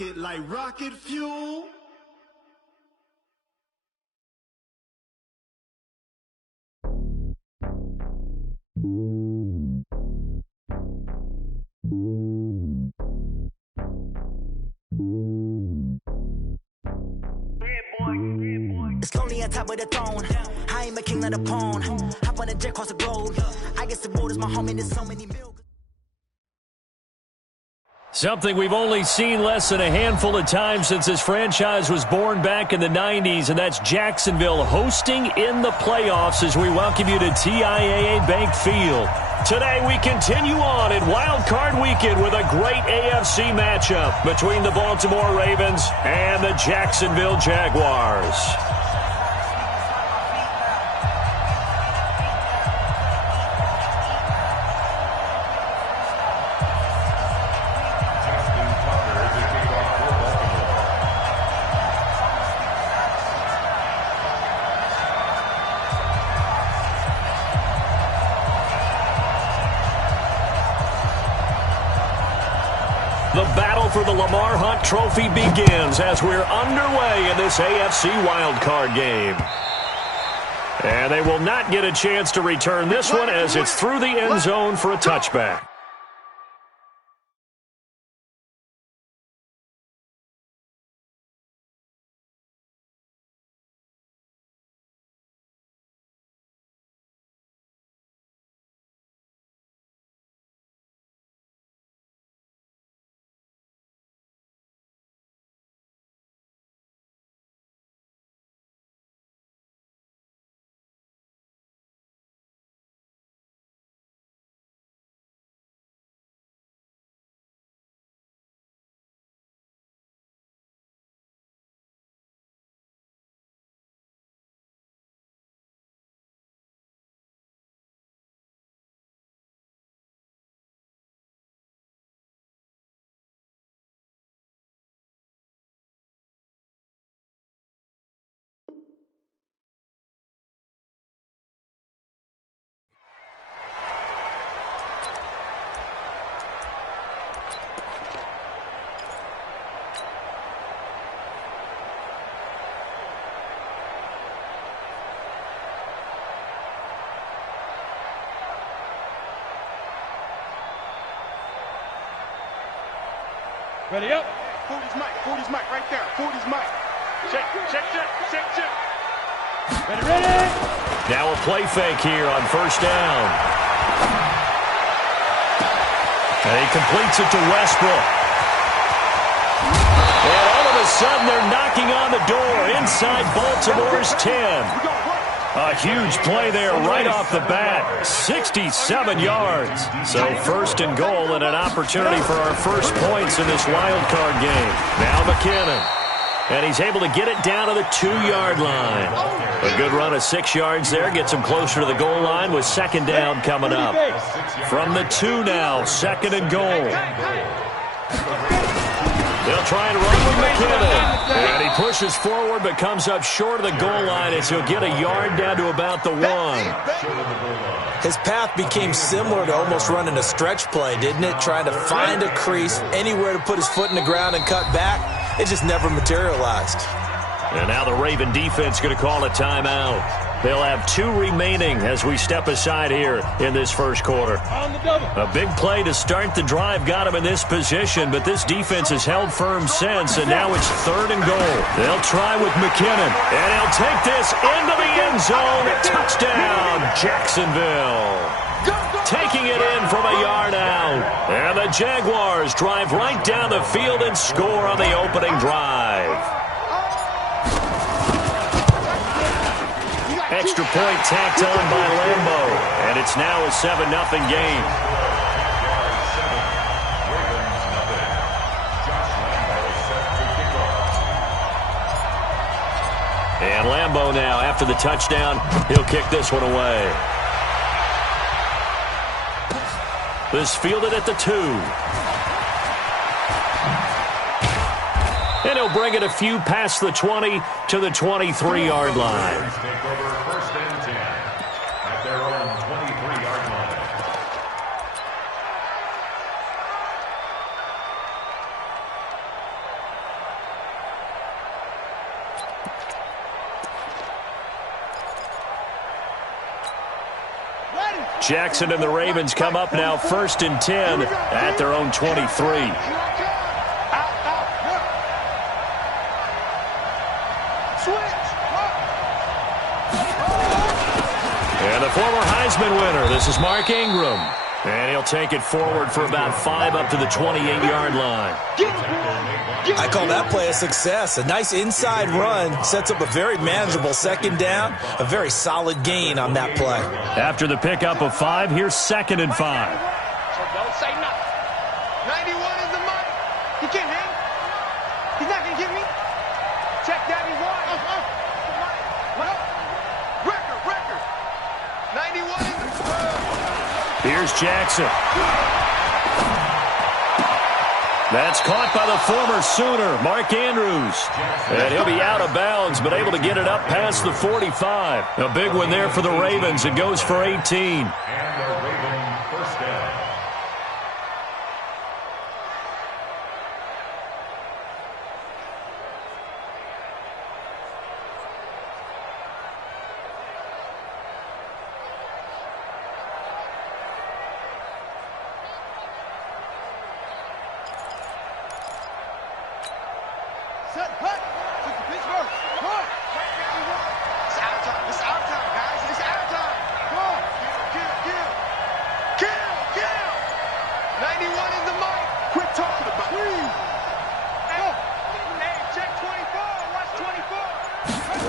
rocket like rocket fuel. It's lonely on top of the throne. I am a king of the pawn. Hop on a jet across the globe. I guess the world is my home and there's so many millions. Something we've only seen less than a handful of times since this franchise was born back in the 90s, and that's Jacksonville hosting in the playoffs as we welcome you to TIAA Bank Field. Today we continue on in Wild Card Weekend with a great AFC matchup between the Baltimore Ravens and the Jacksonville Jaguars. The battle for the Lamar Hunt Trophy begins as we're underway in this AFC wildcard game. And they will not get a chance to return this one as it's through the end zone for a touchback. Ready up. 40's Mike right there. 40's Mike. Check. Ready. Now a play fake here on first down. And he completes it to Westbrook. And all of a sudden they're knocking on the door inside Baltimore's 10. A huge play there right off the bat. 67 yards. So first and goal and an opportunity for our first points in this wild card game. Now McKinnon. And he's able to get it down to the 2-yard line. A good run of 6 yards there. Gets him closer to the goal line with second down coming up. From the 2 now, second and goal. They'll try and run with McKinnon. And he pushes forward but comes up short of the goal line as he'll get a yard down to about the 1. His path became similar to almost running a stretch play, didn't it? Trying to find a crease, anywhere to put his foot in the ground and cut back. It just never materialized. And now the Raven defense going to call a timeout. They'll have 2 remaining as we step aside here in this first quarter. A big play to start the drive got him in this position, but this defense has held firm since, and now it's third and goal. They'll try with McKinnon, and he'll take this into the end zone. Touchdown, Jacksonville. Taking it in from a yard out. And the Jaguars drive right down the field and score on the opening drive. Extra point tacked on by Lambo. And it's now a 7-0 game. And Lambo now, after the touchdown, he'll kick this one away. This fielded at the 2. And he'll bring it a few past the 20 to the 23-yard line. Jackson and the Ravens come up now 1st and 10 at their own 23. And the former Heisman winner, this is Mark Ingram. And he'll take it forward for about 5 up to the 28-yard line. I call that play a success. A nice inside run sets up a very manageable 2nd down. A very solid gain on that play. After the pickup of 5, here's 2nd and 5. So don't say nothing. 91 is the money. He can't hang. He's not going to get me. Check that. He won. Record. 91 is the Here's Jackson. That's caught by the former Sooner, Mark Andrews. And he'll be out of bounds, but able to get it up past the 45. A big one there for the Ravens. It goes for 18. And the Raven first down.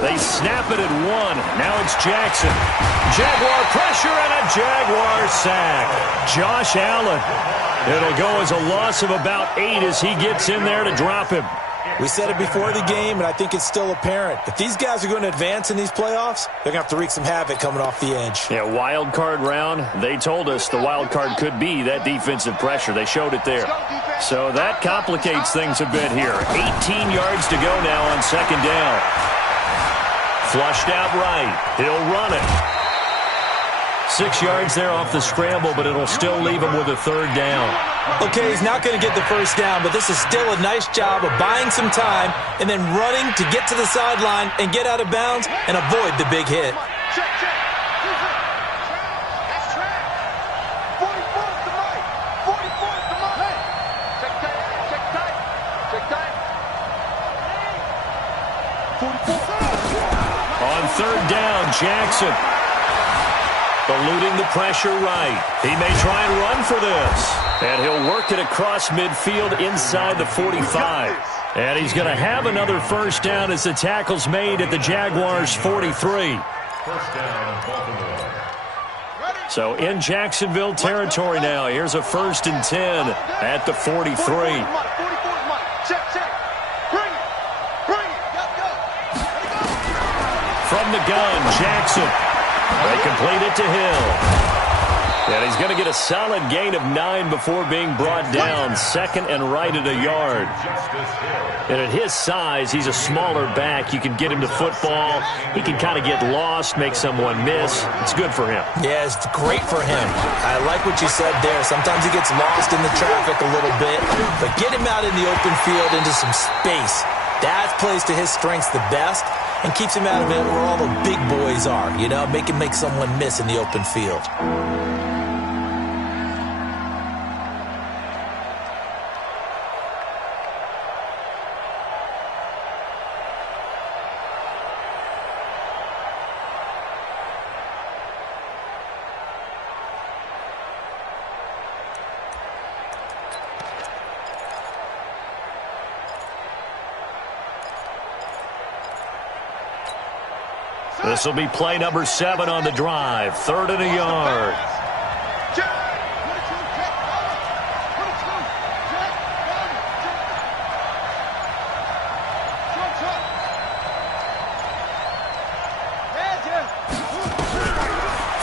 They snap it at 1. Now it's Jackson. Jaguar pressure and a Jaguar sack. Josh Allen. It'll go as a loss of about 8 as he gets in there to drop him. We said it before the game, and I think it's still apparent. If these guys are going to advance in these playoffs, they're going to have to wreak some havoc coming off the edge. Yeah, wild card round. They told us the wild card could be that defensive pressure. They showed it there. So that complicates things a bit here. 18 yards to go now on 2nd down. Flushed out right. He'll run it. 6 yards there off the scramble, but it'll still leave him with a 3rd down. Okay, he's not going to get the 1st down, but this is still a nice job of buying some time and then running to get to the sideline and get out of bounds and avoid the big hit. Check. That's track. 44's the mic. 44's the mic. Check tight. 44. On 3rd down, Jackson. Eluding the pressure right. He may try and run for this. And he'll work it across midfield inside the 45. And he's going to have another 1st down as the tackle's made at the Jaguars' 43. 1st down, Baltimore. So in Jacksonville territory now. Here's a 1st and 10 at the 43. 44's mic. Check. Bring it. From the gun, Jackson. They complete it to Hill. And he's going to get a solid gain of 9 before being brought down. 2nd and right at a yard. And at his size, he's a smaller back. You can get him to football. He can kind of get lost, make someone miss. It's good for him. Yeah, it's great for him. I like what you said there. Sometimes he gets lost in the traffic a little bit. But get him out in the open field into some space. That plays to his strengths the best and keeps him out of it where all the big boys are, you know, make him make someone miss in the open field. This will be play number 7 on the drive. 3rd and a yard.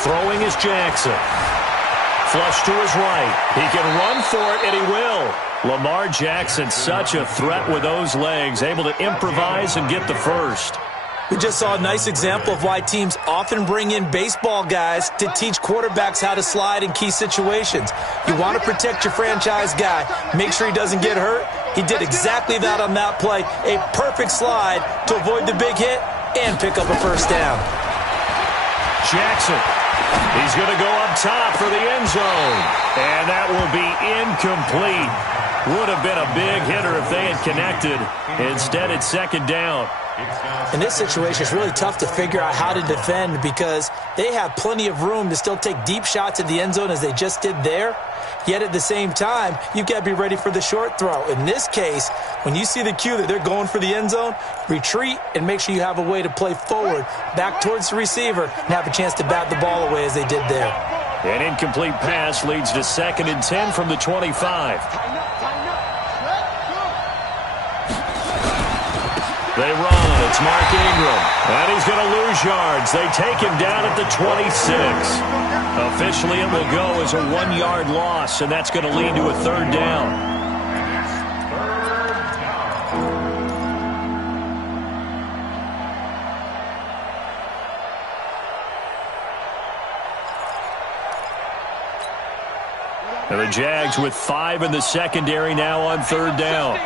Throwing is Jackson. Flush to his right. He can run for it, and he will. Lamar Jackson, such a threat with those legs, able to improvise and get the 1st. We just saw a nice example of why teams often bring in baseball guys to teach quarterbacks how to slide in key situations. You want to protect your franchise guy. Make sure he doesn't get hurt. He did exactly that on that play. A perfect slide to avoid the big hit and pick up a 1st down. Jackson He's going to go up top for the end zone. And that will be incomplete. Would have been a big hitter if they had connected. Instead, it's second down. In this situation, it's really tough to figure out how to defend because they have plenty of room to still take deep shots at the end zone as they just did there. Yet at the same time, you've got to be ready for the short throw. In this case, when you see the cue that they're going for the end zone, retreat and make sure you have a way to play forward, back towards the receiver, and have a chance to bat the ball away as they did there. An incomplete pass leads to 2nd and 10 from the 25. They run. It's Mark Ingram. And he's going to lose yards. They take him down at the 26. Officially, it will go as a 1-yard loss, and that's going to lead to a 3rd down. And the Jags with 5 in the secondary now on 3rd down.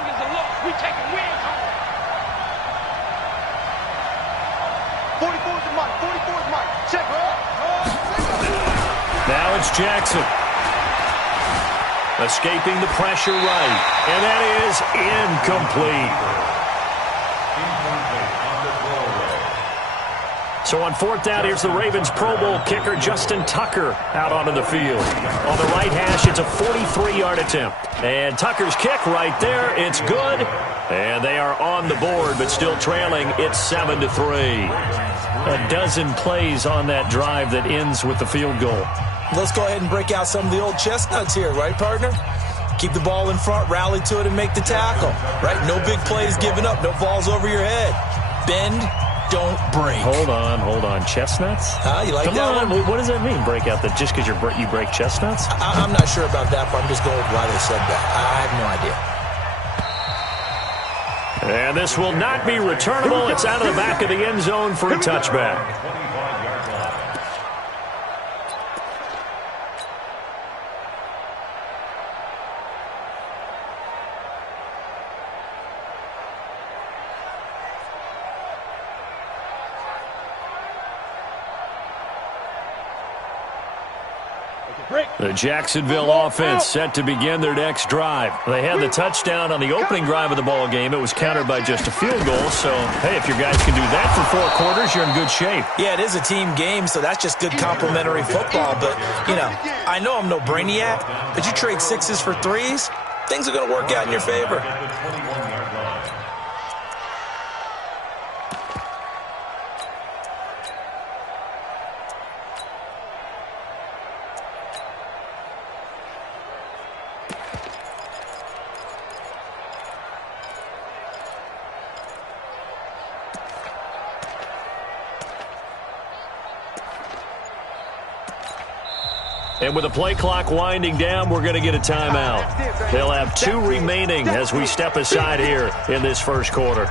Now it's Jackson. Escaping the pressure right. And that is incomplete. So on 4th down, here's the Ravens Pro Bowl kicker Justin Tucker out onto the field. On the right hash, it's a 43-yard attempt. And Tucker's kick right there, it's good. And they are on the board, but still trailing. It's 7-3. A dozen plays on that drive that ends with the field goal. Let's go ahead and break out some of the old chestnuts here, right, partner? Keep the ball in front, rally to it, and make the tackle, right? No big plays given up, no balls over your head. Bend, don't break. Hold on. Chestnuts? You like Come that on. one? What does that mean, break out that just because you break chestnuts? I'm not sure about that, but I'm just going with why they said that. I have no idea. And this will not be returnable. It's out of the back of the end zone for a touchback. The Jacksonville offense set to begin their next drive. They had the touchdown on the opening drive of the ball game. It was countered by just a field goal. So, hey, if your guys can do that for 4 quarters, you're in good shape. Yeah, it is a team game, so that's just good complimentary football. But, I know I'm no brainiac, but you trade 6s for 3s, things are going to work out in your favor. And with the play clock winding down, we're going to get a timeout. They'll have 2 remaining as we step aside here in this first quarter.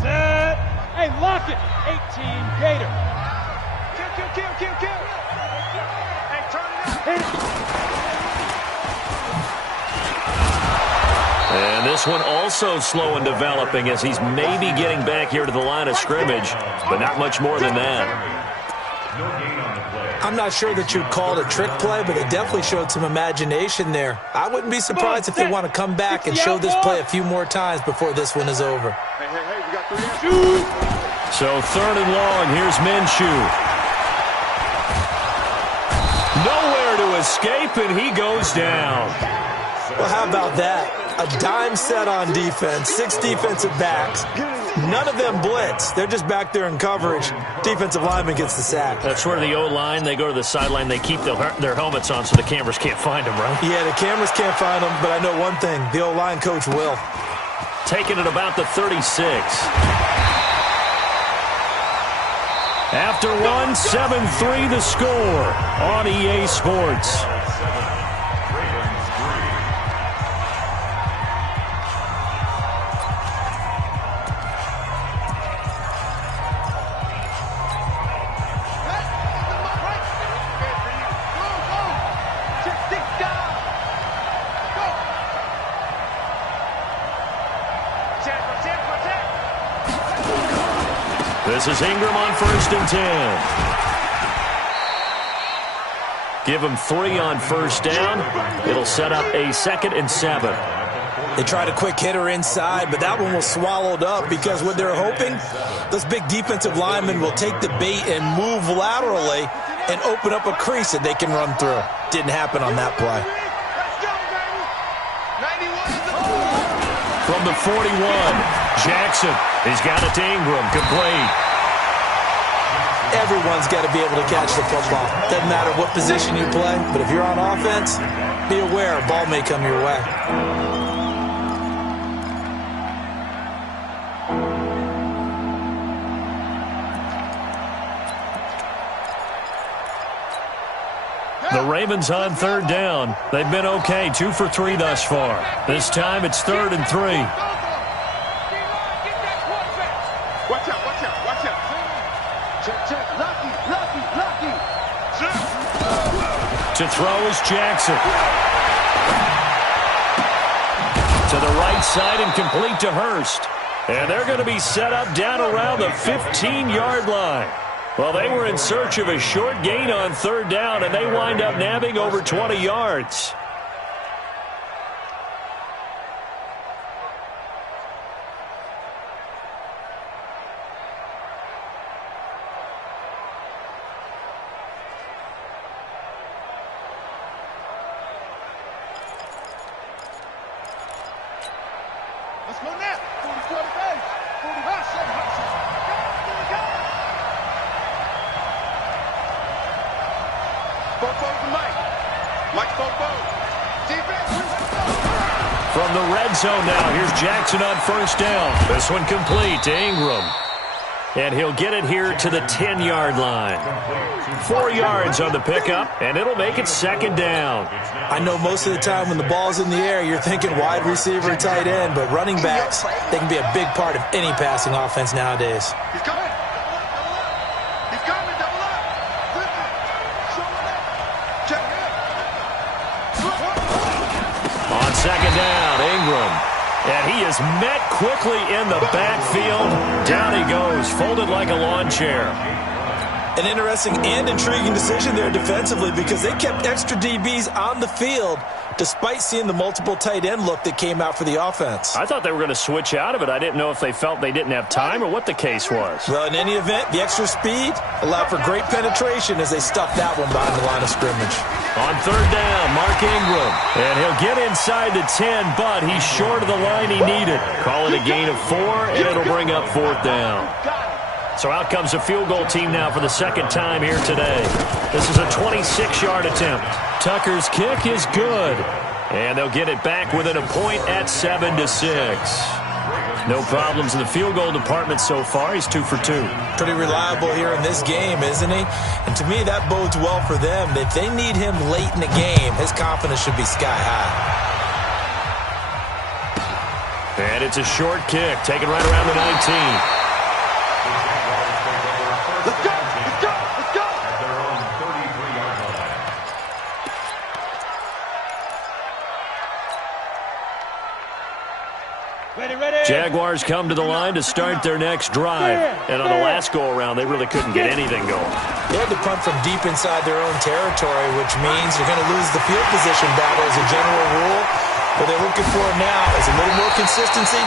Set. Hey, lock it. 18 Gator. Kill. Hey, turn it up. And this one also slow in developing as he's maybe getting back here to the line of scrimmage, but not much more than that. I'm not sure that you'd call it a trick play, but they definitely showed some imagination there. I wouldn't be surprised if they want to come back and show this play a few more times before this one is over. Hey, we got 3 So 3rd and long, here's Minshew. Nowhere to escape, and he goes down. Well, how about that? A dime set on defense, 6 defensive backs. None of them blitz. They're just back there in coverage. Defensive lineman gets the sack. That's where the O-line, they go to the sideline, they keep their helmets on so the cameras can't find them, right? Yeah, the cameras can't find them, but I know one thing. The O-line coach will. Taking it about the 36. After one, 7-3 the score on EA Sports. This is Ingram on 1st and 10. Give him 3 on 1st down. It'll set up a 2nd and 7. They tried a quick hitter inside, but that one was swallowed up because what they're hoping, those big defensive linemen will take the bait and move laterally and open up a crease that they can run through. Didn't happen on that play. From the 41, Jackson. He's got it to Ingram. Complete. Everyone's got to be able to catch the football. Doesn't matter what position you play, but if you're on offense, be aware a ball may come your way. The Ravens on 3rd down. They've been okay, 2 for 3 thus far. This time it's 3rd and 3. Watch out, watch out, watch out. Check, check. Lucky. To throw is Jackson. To the right side and complete to Hurst. And they're going to be set up down around the 15-yard line. Well, they were in search of a short gain on 3rd down, and they wind up nabbing over 20 yards. Let's go now. 40 base. 40 hustle. Fofo to Mike. Mike Fofo. Defense. From the red zone now, here's Jackson on 1st down. This one complete to Ingram. And he'll get it here to the 10-yard line. 4 yards on the pickup, and it'll make it 2nd down. I know most of the time when the ball's in the air, you're thinking wide receiver, tight end, but running backs, they can be a big part of any passing offense nowadays. He's coming. He's coming. Double up. Check. On 2nd down, Ingram. And he is met quickly in the backfield. Down he goes, folded like a lawn chair. An interesting and intriguing decision there defensively because they kept extra DBs on the field despite seeing the multiple tight end look that came out for the offense. I thought they were going to switch out of it. I didn't know if they felt they didn't have time or what the case was. Well, in any event, the extra speed allowed for great penetration as they stuffed that one behind the line of scrimmage. On 3rd down, Mark Ingram. And he'll get inside the 10, but he's short of the line he needed. Call it a gain of 4, and it'll bring up 4th down. So out comes a field goal team now for the 2nd time here today. This is a 26-yard attempt. Tucker's kick is good. And they'll get it back within a point at 7-6. No problems in the field goal department so far. He's 2 for 2. Pretty reliable here in this game, isn't he? And to me, that bodes well for them. If they need him late in the game, his confidence should be sky high. And it's a short kick, taken right around the 19. Let's go. Let's go. Let's go. At their own 33-yard line. Ready. Jaguars come to the line to start their next drive. And on the last go-around, they really couldn't get anything going. They had to punt from deep inside their own territory, which means you're going to lose the field position battle as a general rule. What they're looking for now is a little more consistency,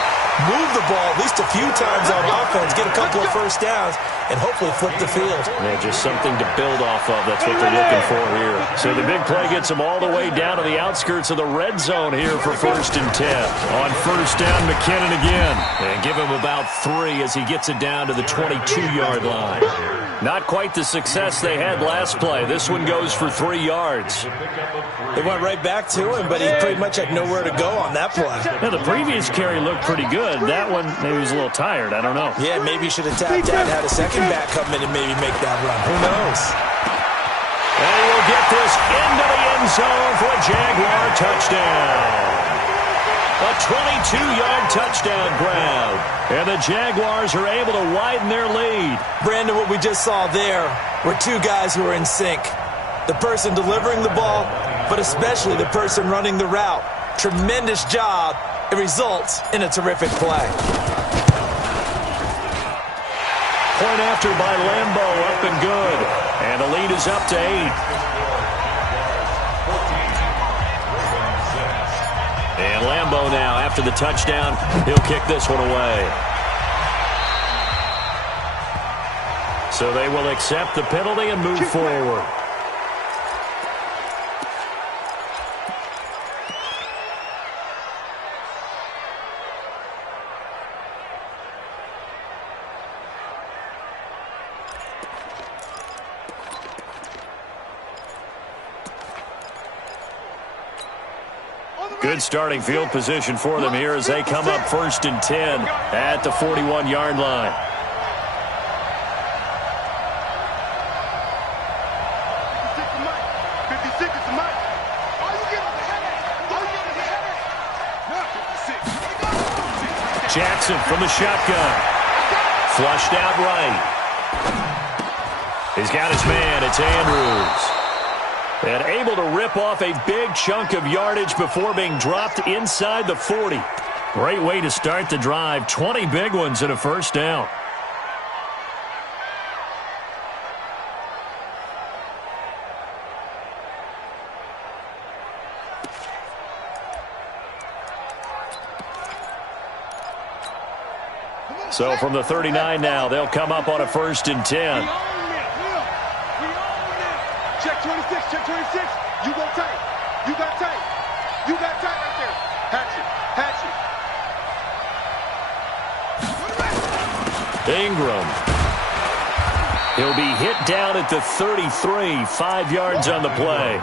move the ball at least a few times on offense, get a couple of 1st downs, and hopefully flip the field. Yeah, just something to build off of. That's what they're looking for here. So the big play gets them all the way down to the outskirts of the red zone here for 1st and 10. On 1st down, McKinnon again. And give him about 3 as he gets it down to the 22-yard line. Not quite the success they had last play. This one goes for 3 yards. They went right back to him, but he pretty much had nowhere to go on that play. Yeah, the previous carry looked pretty good. That one, maybe he was a little tired. I don't know. Yeah, maybe he should have tapped out and had a second back come in and maybe make that run. Who knows? And he will get this into the end zone for a Jaguar touchdown. A 22-yard touchdown grab. And the Jaguars are able to widen their lead. Brandon, what we just saw there were 2 guys who were in sync. The person delivering the ball, but especially the person running the route. Tremendous job. It results in a terrific play. point after by Lambo, up and good. And the lead is up to 8. And Lambo now, after the touchdown, he'll kick this one away. So they will accept the penalty and move forward. Good starting field position for them here as they come up 1st and 10 at the 41-yard line. Jackson from the shotgun. Flushed out right. He's got his man. It's Andrews. And able to rip off a big chunk of yardage before being dropped inside the 40. Great way to start the drive. 20 big ones and a first down. So from the 39 now, they'll come up on a 1st and 10. Check 26, check 26. You go tight. You got tight. You got tight right there. Hatch it. Ingram. He'll be hit down at the 33, 5 yards on the play.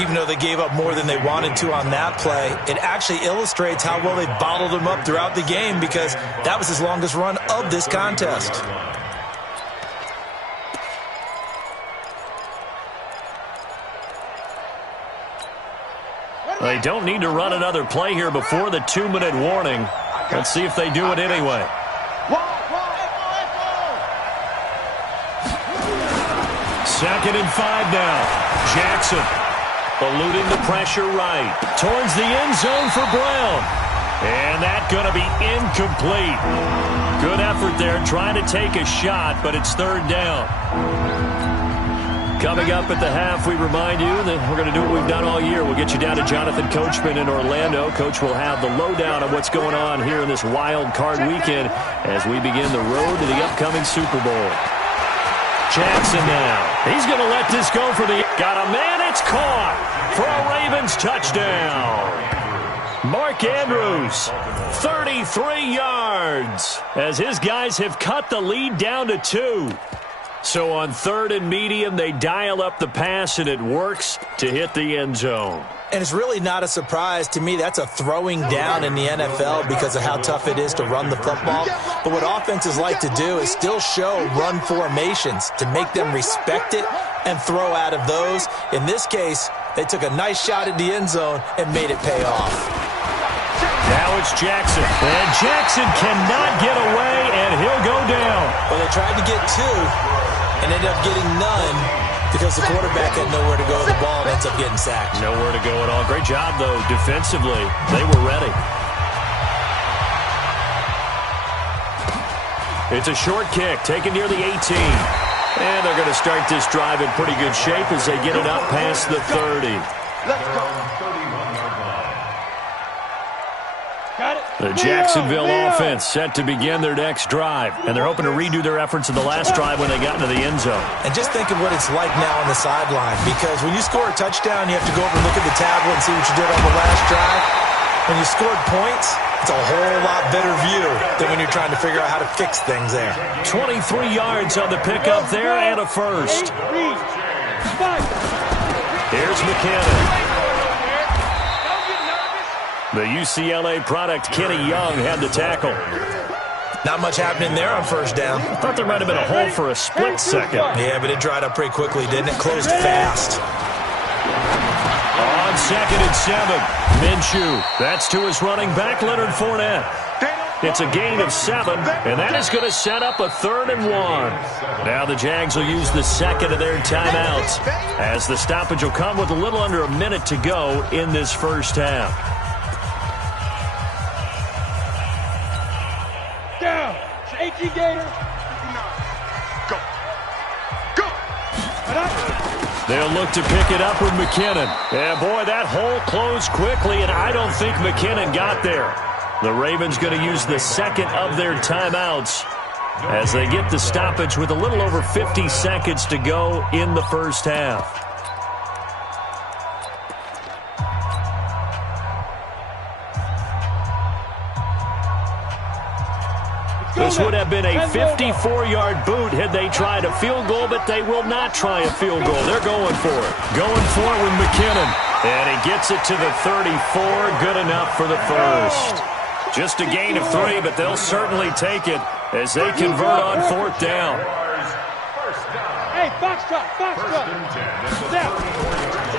Even though they gave up more than they wanted to on that play, it actually illustrates how well they bottled him up throughout the game because that was his longest run of this contest. They don't need to run another play here before the 2-minute warning. Let's see if they do it anyway. 2nd and 5 now. Jackson eluding the pressure right. Towards the end zone for Brown. And that's going to be incomplete. Good effort there trying to take a shot, but it's 3rd down. Coming up at the half, we remind you that we're going to do what we've done all year. We'll get you down to Jonathan Coachman in Orlando. Coach will have the lowdown of what's going on here in this wild card weekend as we begin the road to the upcoming Super Bowl. Jackson now. He's going to let this go for the... Got a man. It's caught for a Ravens touchdown. Mark Andrews, 33 yards as his guys have cut the lead down to 2. So on 3rd and medium, they dial up the pass, and it works to hit the end zone. And it's really not a surprise. To me, that's a throwing down in the NFL because of how tough it is to run the football. But what offenses like to do is still show run formations to make them respect it and throw out of those. In this case, they took a nice shot at the end zone and made it pay off. Now it's Jackson. And Jackson cannot get away, and he'll go down. Well, they tried to get 2 and ended up getting none because the quarterback had nowhere to go with the ball and ends up getting sacked. Nowhere to go at all. Great job, though, defensively. They were ready. It's a short kick taken near the 18. And they're going to start this drive in pretty good shape as they get it up past the 30. Let's go. The Jacksonville offense set to begin their next drive. And they're hoping to redo their efforts in the last drive when they got into the end zone. And just think of what it's like now on the sideline. Because when you score a touchdown, you have to go over and look at the tablet and see what you did on the last drive. When you scored points, it's a whole lot better view than when you're trying to figure out how to fix things there. 23 yards on the pickup there and a first. Here's McKinnon. The UCLA product, Kenny Young, had the tackle. Not much happening there on first down. Thought there might have been a hole for a split second. Yeah, but it dried up pretty quickly, didn't it? Closed fast. On 2nd and 7, Minshew. That's to his running back, Leonard Fournette. It's a gain of 7, and that is going to set up a 3rd and 1. Now the Jags will use the second of their timeouts as the stoppage will come with a little under a minute to go in this first half. Down. It's 18 Gator. They'll look to pick it up with McKinnon. Yeah, boy, that hole closed quickly, and I don't think McKinnon got there. The Ravens going to use the second of their timeouts as they get the stoppage with a little over 50 seconds to go in the first half. This would have been a 54-yard boot had they tried a field goal, but they will not try a field goal. They're going for it. Going for it with McKinnon. And he gets it to the 34. Good enough for the first. Just a gain of 3, but they'll certainly take it as they convert on fourth down. Hey, foxtrot.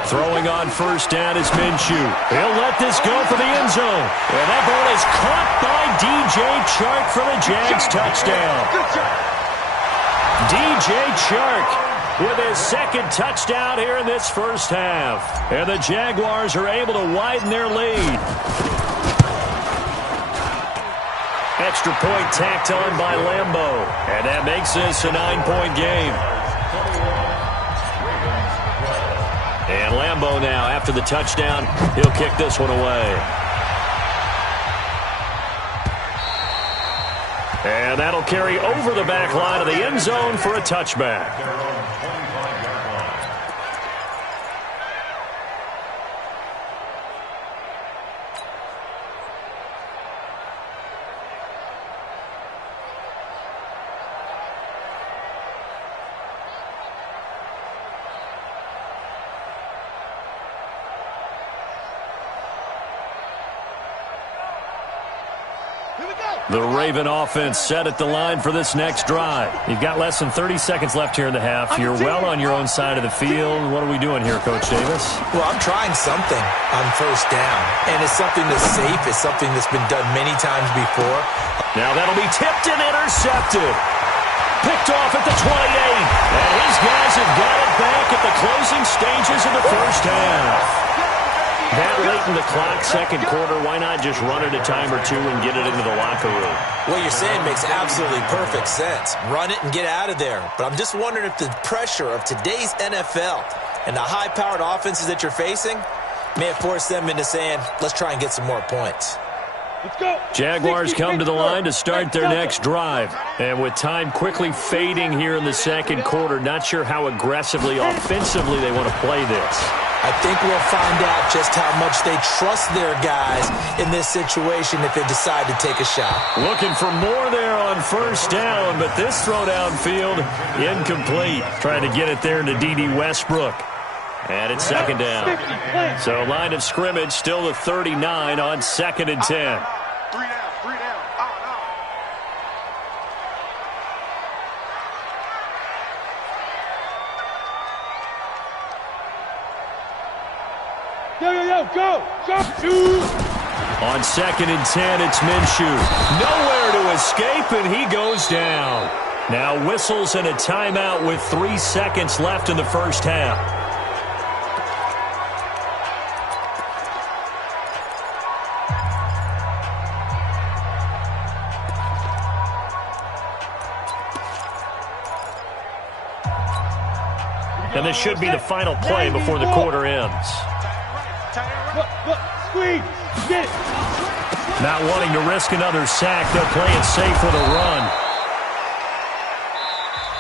Throwing on first down is Minshew. He'll let this go for the end zone. And that ball is caught by DJ Chark for the Jags touchdown. DJ Chark with his second touchdown here in this first half. And the Jaguars are able to widen their lead. Extra point tacked on by Lambeau. And that makes this a 9-point game. And Lambeau now, after the touchdown, he'll kick this one away. And that'll carry over the back line of the end zone for a touchback. The Raven offense set at the line for this next drive. You've got less than 30 seconds left here in the half. You're well on your own side of the field. What are we doing here, Coach Davis? Well, I'm trying something on first down, and it's something that's safe. It's something that's been done many times before. Now that'll be tipped and intercepted. Picked off at the 28. And his guys have got it back at the closing stages of the first half. That late in the clock, second quarter, why not just run it a time or two and get it into the locker room? What you're saying makes absolutely perfect sense. Run it and get out of there. But I'm just wondering if the pressure of today's NFL and the high-powered offenses that you're facing may have forced them into saying, let's try and get some more points. Let's go. Jaguars come to the line to start their next drive. And with time quickly fading here in the second quarter, not sure how aggressively, offensively they want to play this. I think we'll find out just how much they trust their guys in this situation if they decide to take a shot. Looking for more there on first down, but this throw downfield incomplete. Trying to get it there to D.D. Westbrook. And it's second down. So line of scrimmage still the 39 on 2nd and 10. 3 down. Go. On 2nd and 10, it's Minshew. Nowhere to escape, and he goes down. Now whistles and a timeout with 3 seconds left in the first half. And this should be the final play before the quarter ends. Look, squeeze, get it. Not wanting to risk another sack, they'll play it safe with a run.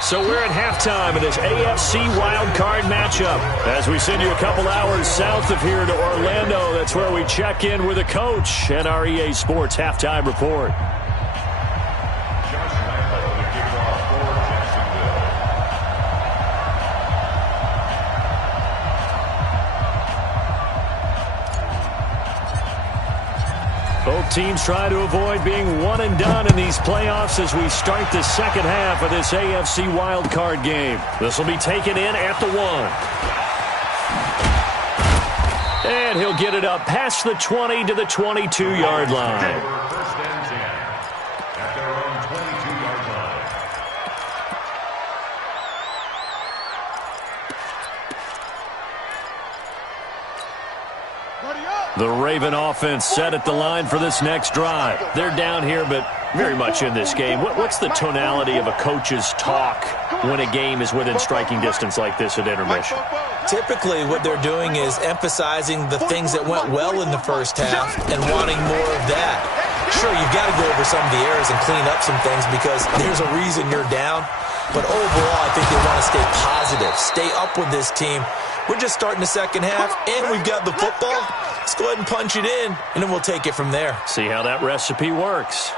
So we're at halftime of this AFC wildcard matchup. As we send you a couple hours south of here to Orlando, that's where we check in with the coach and our EA Sports halftime report. Both teams try to avoid being one and done in these playoffs as we start the second half of this AFC wildcard game. This will be taken in at the 1. And he'll get it up past the 20 to the 22-yard line. First and 10 at their own 22-yard line. The Raven offense set at the line for this next drive. They're down here, but Very much in this game. What's the tonality of a coach's talk when a game is within striking distance like this at intermission? Typically, what they're doing is emphasizing the things that went well in the first half and wanting more of that. Sure, you've got to go over some of the errors and clean up some things because there's a reason you're down. But overall, I think they want to stay positive, stay up with this team. We're just starting the second half, and we've got the football. Let's go ahead and punch it in, and then we'll take it from there. See how that recipe works.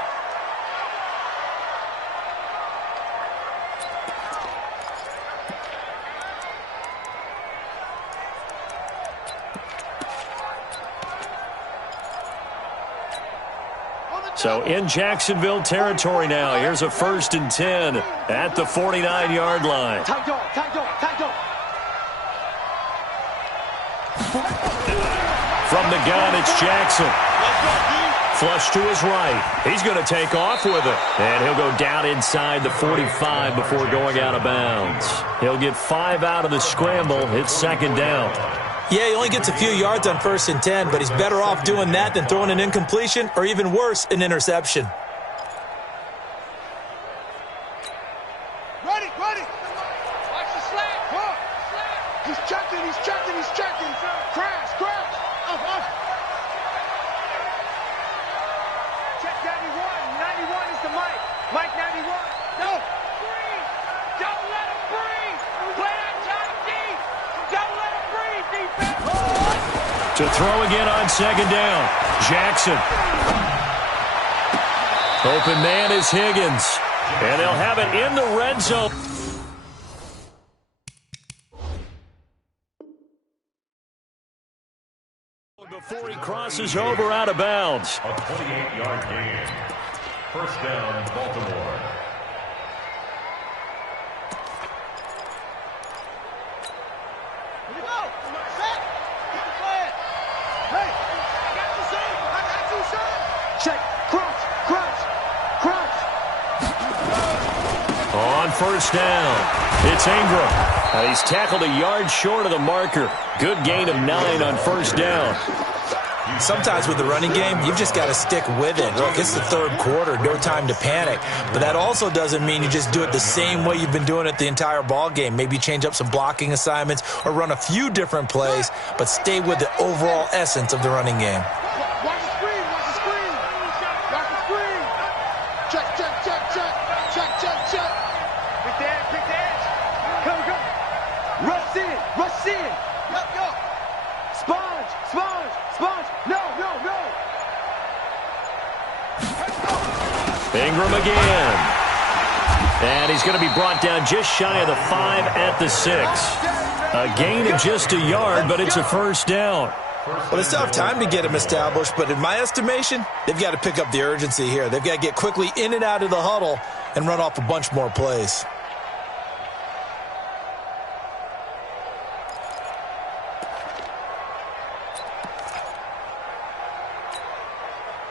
So in Jacksonville territory now. Here's a 1st and 10 at the 49-yard line. Tight dog, tight dog, tight dog. From the gun, it's Jackson. Flush to his right. He's going to take off with it. And he'll go down inside the 45 before going out of bounds. He'll get 5 out of the scramble. It's 2nd down. Yeah, he only gets a few yards on 1st and 10, but he's better off doing that than throwing an incompletion or even worse, an interception. Ready, ready. Watch the slant. He's checking, he's checking, he's checking. Crash, crash. Check 91. 91 is the Mike. Mike 91. No. Breathe. Don't let him breathe. Play that tight deep. Don't let him breathe, defense. To throw again on 2nd down. Jackson. Open man is Higgins. And they'll have it in the red zone. Before he crosses over out of bounds. A 28-yard gain. 1st down, Baltimore. Here we go. Set. Keep it playing. Hey, I got you, son. I got you, son. Check. Crunch, crunch, crunch. On 1st down, it's Ingram. He's tackled a yard short of the marker. Good gain of 9 on 1st down. Sometimes with the running game, you've just got to stick with it. Look, it's the 3rd quarter, no time to panic. But that also doesn't mean you just do it the same way you've been doing it the entire ball game. Maybe change up some blocking assignments or run a few different plays, but stay with the overall essence of the running game. Watch the screen, watch the screen. Watch the screen. Check, check, check, check. Check, check, check. Pick the edge, pick the edge. Come, come. Rush in, rush in. Yup, yup. Sponge, sponge, sponge. No, no, no. Ingram again. And he's going to be brought down just shy of the 5 at the 6. A gain of just a yard, but it's a 1st down. Well, they still have time to get him established, but in my estimation, they've got to pick up the urgency here. They've got to get quickly in and out of the huddle and run off a bunch more plays.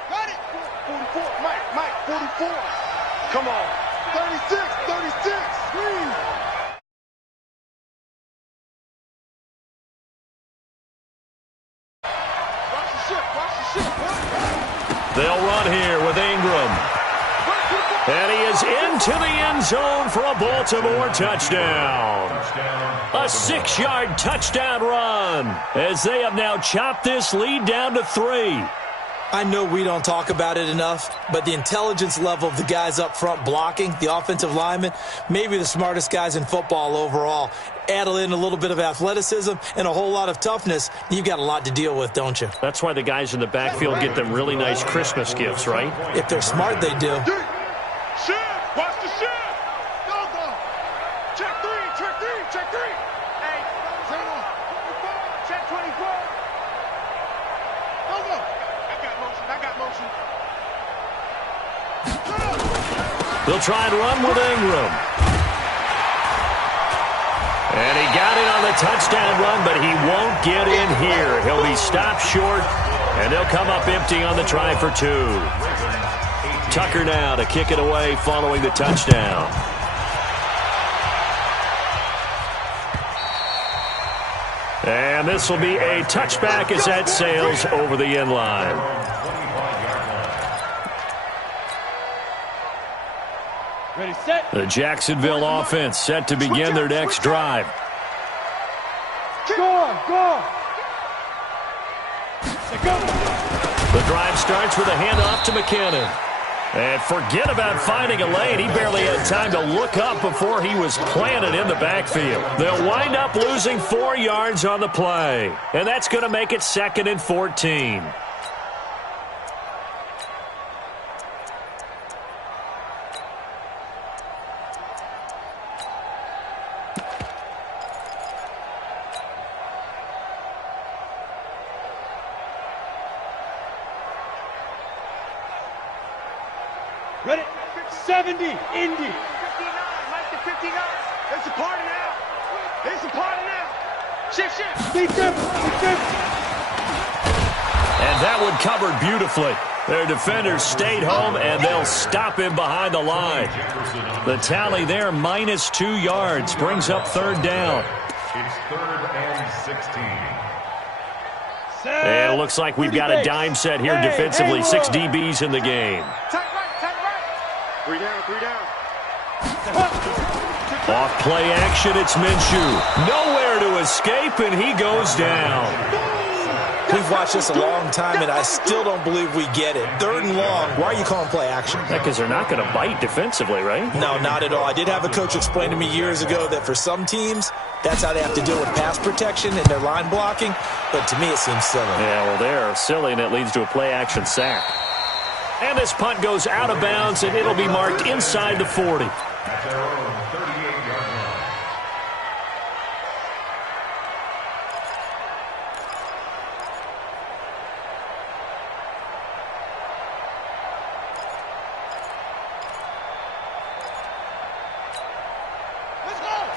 Got it. 44, Mike, 44. Come on. 36, 36. Screen. Watch the ship, watch the ship. They'll run here with Ingram. And he is into the end zone for a Baltimore touchdown. A 6-yard touchdown run as they have now chopped this lead down to 3. I know we don't talk about it enough, but the intelligence level of the guys up front blocking, the offensive linemen, maybe the smartest guys in football overall. Add in a little bit of athleticism and a whole lot of toughness, you've got a lot to deal with, don't you? That's why the guys in the backfield get them really nice Christmas gifts, right? If they're smart, they do. Ship, watch the ship. Go, go. Check 3, check 3, check 3. Hey, check 24. Go, go. I got motion. They'll try and run with Ingram. And he got it on the touchdown run, but he won't get in here. He'll be stopped short, and they'll come up empty on the try for 2. Tucker now to kick it away following the touchdown. And this will be a touchback as that sails over the end line. Ready, set. The Jacksonville offense set to begin their next drive. Go. The drive starts with a handoff to McKinnon. And forget about finding a lane. He barely had time to look up before he was planted in the backfield. They'll wind up losing 4 yards on the play. And that's going to make it 2nd and 14. Ready, 70, Indy. 59, Mike to 59. It's a party now. Shift. Defense. And that one covered beautifully. Their defenders stayed home, and they'll stop him behind the line. The tally there, -2 yards, brings up 3rd down. It's 3rd and 16. And it looks like we've got a dime set here defensively. 6 DBs in the game. Tight right. 3 down. Off play action, it's Minshew. Nowhere to escape, and he goes down. We've watched this a long time, and I still don't believe we get it. 3rd and long. Why are you calling play action? Because they're not going to bite defensively, right? No, not at all. I did have a coach explain to me years ago that for some teams, that's how they have to deal with pass protection and their line blocking. But to me, it seems silly. Yeah, well, they're silly, and it leads to a play action sack. And this punt goes out of bounds, and it'll be marked inside the 40. At their own 38-yard line.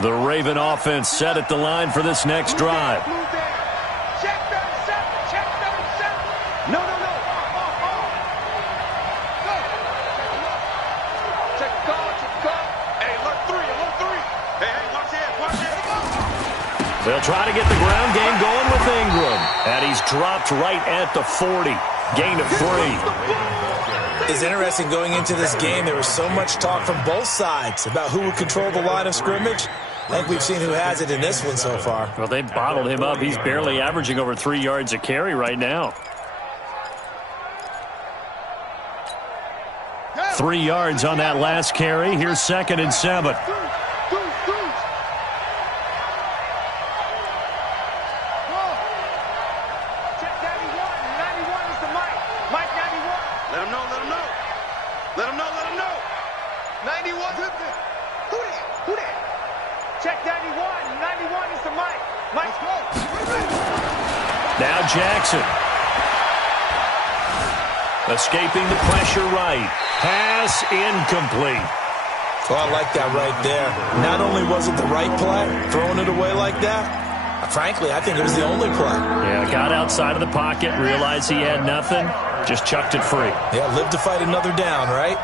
The Raven offense set at the line for this next drive. Check 37. No. Check call. Hey, alert 3. Hey, watch it. They'll try to get the ground game going with Ingram. And he's dropped right at the 40. Gain of 3. It's interesting going into this game. There was so much talk from both sides about who would control the line of scrimmage. I think we've seen who has it in this one so far. Well, they bottled him up. He's barely averaging over 3 yards a carry right now. 3 yards on that last carry. Here's 2nd and 7. Now Jackson. Escaping the pressure right. Pass incomplete. Oh, I like that right there. Not only was it the right play, throwing it away like that, frankly, I think it was the only play. Yeah, got outside of the pocket, realized he had nothing, just chucked it free. Yeah, live to fight another down, right?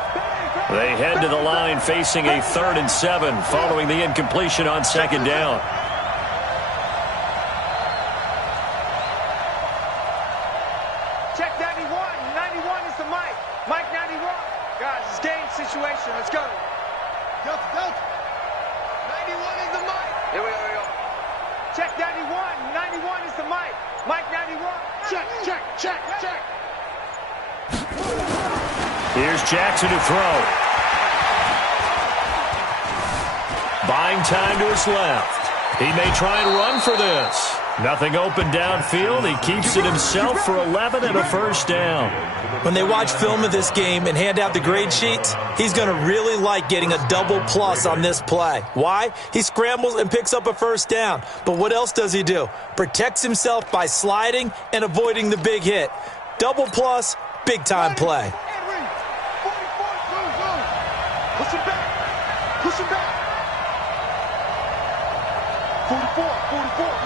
They head to the line facing a 3rd and 7 following the incompletion on 2nd down. Check 91. 91 is the Mike. Mike 91. Guys, it's game situation. Let's go. Delta. 91 is the Mike. Here we go. Check 91. 91 is the Mike. Mike 91. Check. Here's Jackson to throw. Buying time to his left. He may try and run for this. Nothing open downfield. He keeps it himself for 11 and a 1st down. When they watch film of this game and hand out the grade sheets, he's going to really like getting a double plus on this play. Why? He scrambles and picks up a 1st down. But what else does he do? Protects himself by sliding and avoiding the big hit. Double plus, big time play. Push him back. 44.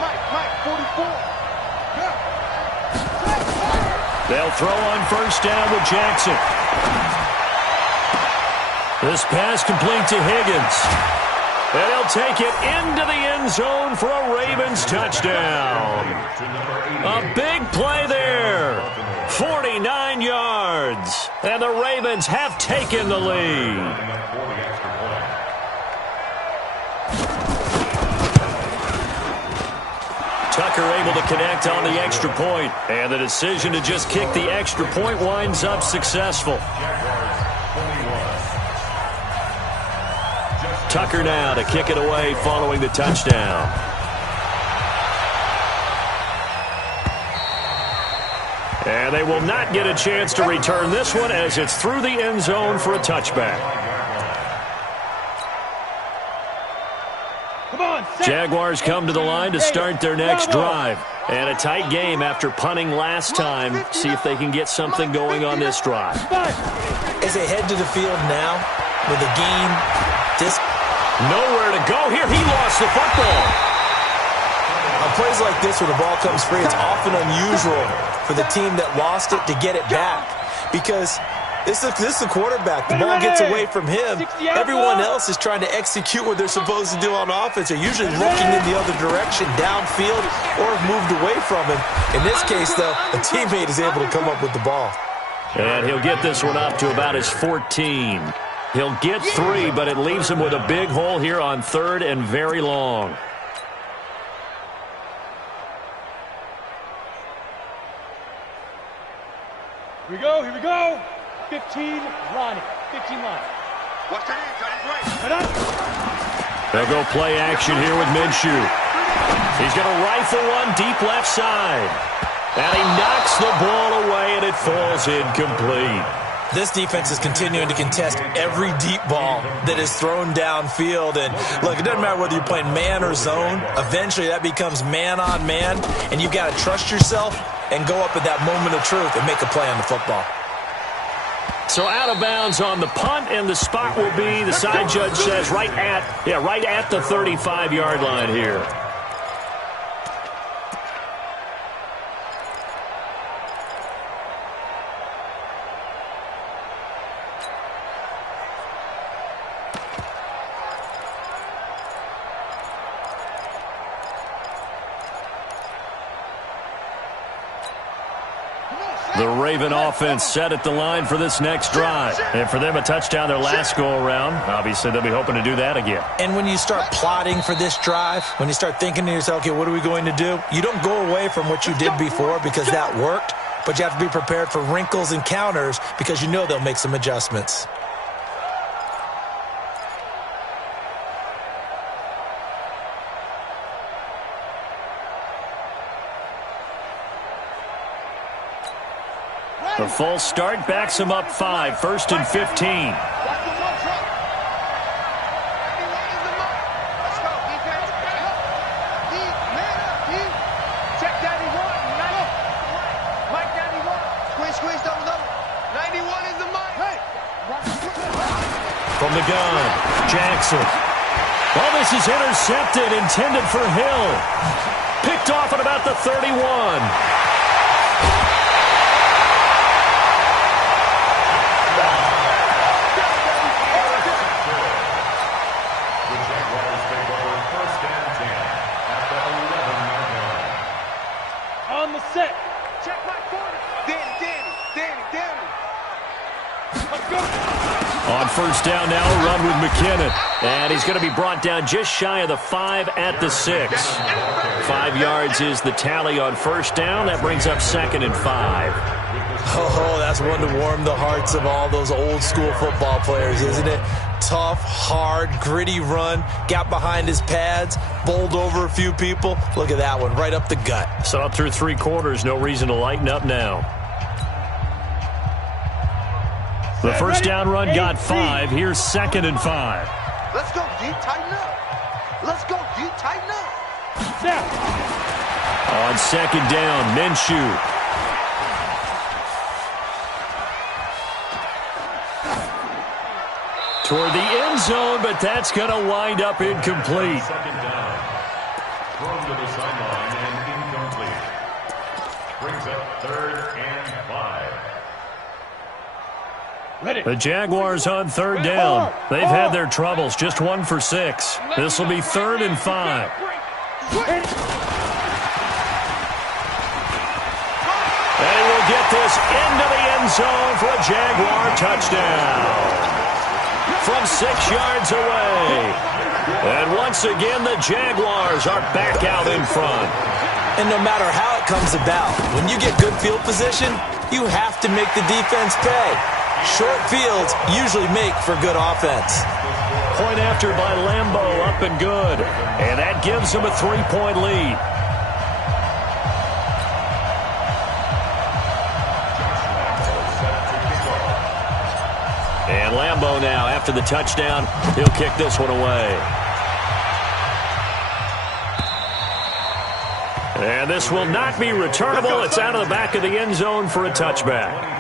Mike, 44. They'll throw on 1st down with Jackson. This pass complete to Higgins. And he'll take it into the end zone for a Ravens touchdown. A big play there. 49 yards. And the Ravens have taken the lead. Tucker able to connect on the extra point. And the decision to just kick the extra point winds up successful. Tucker now to kick it away following the touchdown. And they will not get a chance to return this one as it's through the end zone for a touchback. Jaguars come to the line to start their next drive. And a tight game after punting last time. See if they can get something going on this drive. As they head to the field now with a game nowhere to go here. He lost the football. On plays like this where the ball comes free, it's often unusual for the team that lost it to get it back. Because this is the quarterback. The ball gets away from him. Everyone else is trying to execute what they're supposed to do on offense. They're usually looking in the other direction, downfield, or have moved away from him. In this case, though, a teammate is able to come up with the ball. And he'll get this one up to about his 14. He'll get 3, but it leaves him with a big hole here on 3rd and very long. Here we go. 15 line. 15 line. Watch that in, right. They'll go play action here with Minshew. He's going to rifle one deep left side. And he knocks the ball away, and it falls incomplete. This defense is continuing to contest every deep ball that is thrown downfield. And, look, it doesn't matter whether you're playing man or zone. Eventually, that becomes man-on-man, and you've got to trust yourself and go up at that moment of truth and make a play on the football. So out of bounds on the punt, and the spot will be, the side judge says, right at the 35-yard line here. The Raven offense set at the line for this next drive. And for them, a touchdown their last go-around. Obviously, they'll be hoping to do that again. And when you start plotting for this drive, when you start thinking to yourself, okay, what are we going to do? You don't go away from what you did before because that worked, but you have to be prepared for wrinkles and counters because you know they'll make some adjustments. The false start backs him up 5, 1st and 15. Let's go, defense. Deep, man up, deep. Check 91. Mike 91. Squeeze, double. 91 is the mic. Hey. From the gun, Jackson. Oh, this is intercepted, intended for Hill. Picked off at about the 31. Set. Check my corner. Danny. Let's go. On first down now, a run with McKinnon. And he's going to be brought down just shy of the 5 at the 6. 5 yards is the tally on first down. That brings up 2nd and 5. Oh, that's one to warm the hearts of all those old school football players, isn't it? Tough, hard, gritty run, got behind his pads, bowled over a few people. Look at that one, right up the gut. So up through 3 quarters, no reason to lighten up now. The first down run got 5. Here's 2nd and 5. Let's go deep, tighten up. On 2nd down, Minshew. Toward the end zone, but that's going to wind up incomplete. 2nd down. Thrown to the sideline and incomplete. Brings up 3rd and 5. Ready. The Jaguars on 3rd down. They've had their troubles, just 1 for 6. This will be 3rd and 5. And he will get this into the end zone for a Jaguar touchdown. From 6 yards away. And once again, the Jaguars are back out in front. And no matter how it comes about, when you get good field position, you have to make the defense pay. Short fields usually make for good offense. Point after by Lambo, up and good. And that gives them a 3-point lead. And Lambo now, after the touchdown, he'll kick this one away. And this will not be returnable. It's out of the back of the end zone for a touchback.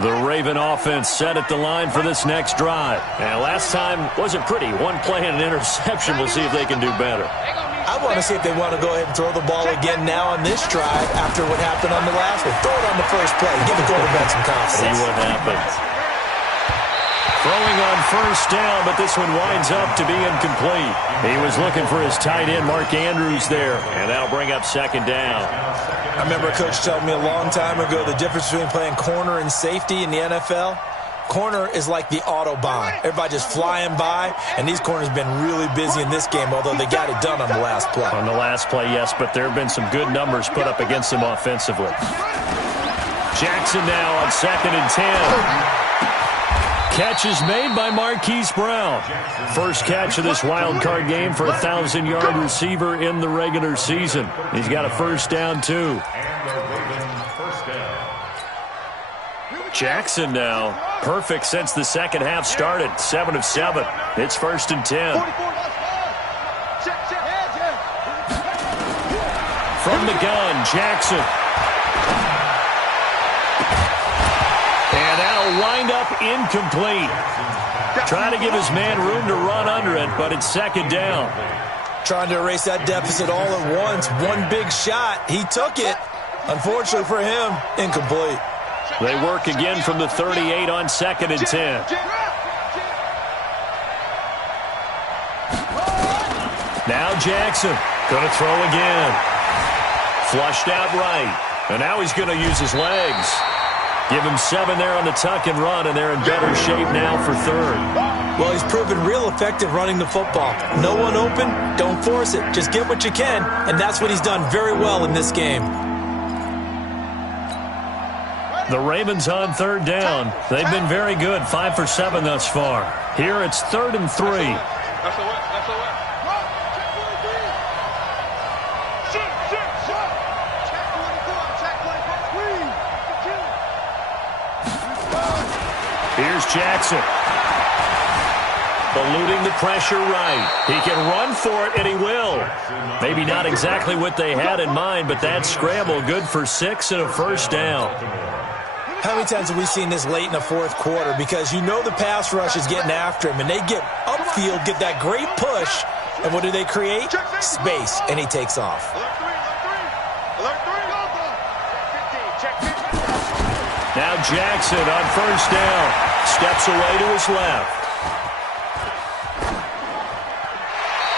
The Raven offense set at the line for this next drive. And last time wasn't pretty. One play and an interception. We'll see if they can do better. I want to see if they want to go ahead and throw the ball again now on this drive after what happened on the last one. Throw it on the first play. Give the quarterback some confidence. See what happens. Throwing on first down, but this one winds up to be incomplete. He was looking for his tight end, Mark Andrews, there. And that'll bring up second down. I remember a coach telling me a long time ago the difference between playing corner and safety in the NFL. Corner is like the Autobahn. Everybody just flying by, and these corners have been really busy in this game, although they got it done on the last play. On the last play, yes, but there have been some good numbers put up against them offensively. Jackson now on 2nd and 10. Catch is made by Marquise Brown. First catch of this wild card game for a 1,000-yard receiver in the regular season. He's got a first down, too. Jackson now, perfect since the second half started. 7 of 7. It's 1st and 10. From the gun, Jackson. And that'll wind up incomplete. Trying to give his man room to run under it, but it's second down. Trying to erase that deficit all at once. One big shot. He took it. Unfortunately for him, incomplete. They work again from the 38 on 2nd and 10. Now Jackson going to throw again. Flushed out right. And now he's going to use his legs. Give him 7 there on the tuck and run, and they're in better shape now for third. Well, he's proven real effective running the football. No one open, don't force it. Just get what you can, and that's what he's done very well in this game. The Ravens on third down. They've been very good, 5 for 7 thus far. Here it's 3rd and 3. That's the way. Here's Jackson. Eluding the pressure right. He can run for it, and he will. Maybe not exactly what they had in mind, but that scramble good for 6 and a first down. How many times have we seen this late in the fourth quarter? Because you know the pass rush is getting after him, and they get upfield, get that great push, and what do they create? Space, and he takes off. Now Jackson on first down. Steps away to his left.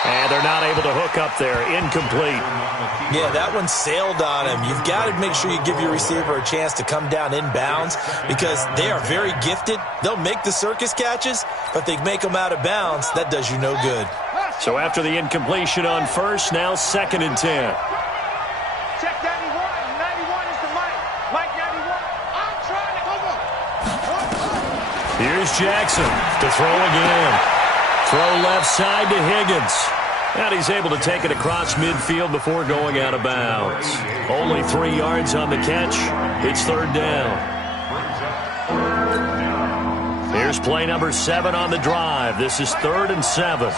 And they're not able to hook up there. Incomplete. Yeah, that one sailed on him. You've got to make sure you give your receiver a chance to come down inbounds because they are very gifted. They'll make the circus catches, but they make them out of bounds. That does you no good. So after the incompletion on first, now 2nd and 10. Check 91. 91 is the Mike. Mike 91. I'm trying to come on. Here's Jackson to throw again. Throw left side to Higgins. And he's able to take it across midfield before going out of bounds. Only 3 yards on the catch. It's 3rd down. Here's play number 7 on the drive. This is 3rd and 7.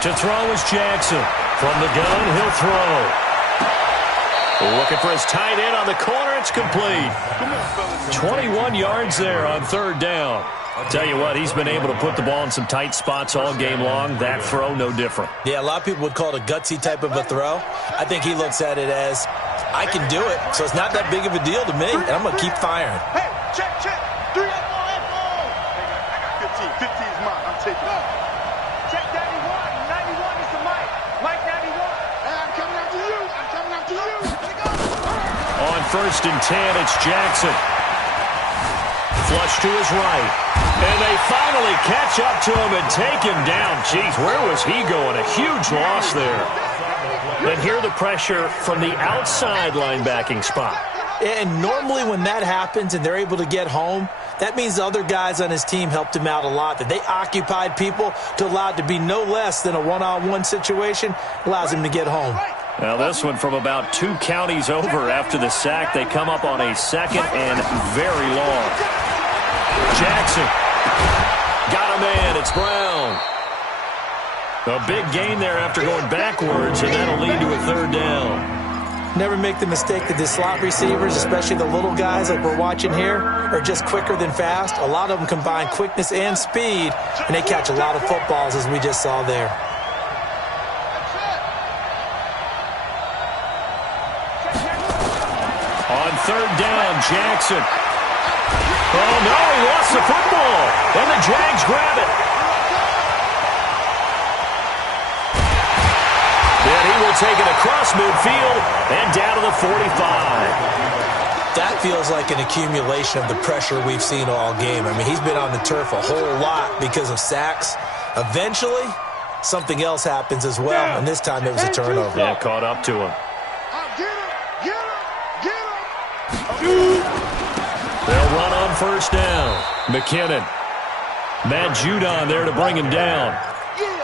To throw is Jackson. From the gun, he'll throw. Looking for his tight end on the corner. It's complete. 21 yards there on 3rd down. Tell you what, he's been able to put the ball in some tight spots all game long. That throw, no different. Yeah, a lot of people would call it a gutsy type of a throw. I think he looks at it as, I can do it, so it's not that big of a deal to me, and I'm going to keep firing. Hey, check. 3 at 4, I got 15. 15 is mine. I'm taking it. Check 91. 1st and 10. It's Jackson. Flush to his right. And they finally catch up to him and take him down. Jeez, where was he going? A huge loss there. And here the pressure from the outside linebacking spot. And normally when that happens and they're able to get home, that means the other guys on his team helped him out a lot. That they occupied people to allow it to be no less than a one-on-one situation allows him to get home. Now this one from about 2 counties over after the sack. They come up on a 2nd and very long. Jackson got a man. It's Brown. A big gain there after going backwards, and that'll lead to a 3rd down. Never make the mistake that the slot receivers, especially the little guys like we're watching here, are just quicker than fast. A lot of them combine quickness and speed, and they catch a lot of footballs, as we just saw there. On 3rd down, Jackson. Oh, no, he lost the football. And the Jags grab it. And he will take it across midfield and down to the 45. That feels like an accumulation of the pressure we've seen all game. I mean, he's been on the turf a whole lot because of sacks. Eventually, something else happens as well, and this time it was a turnover. Yeah, caught up to him. They'll run on 1st down. McKinnon. Matt Judon there to bring him down.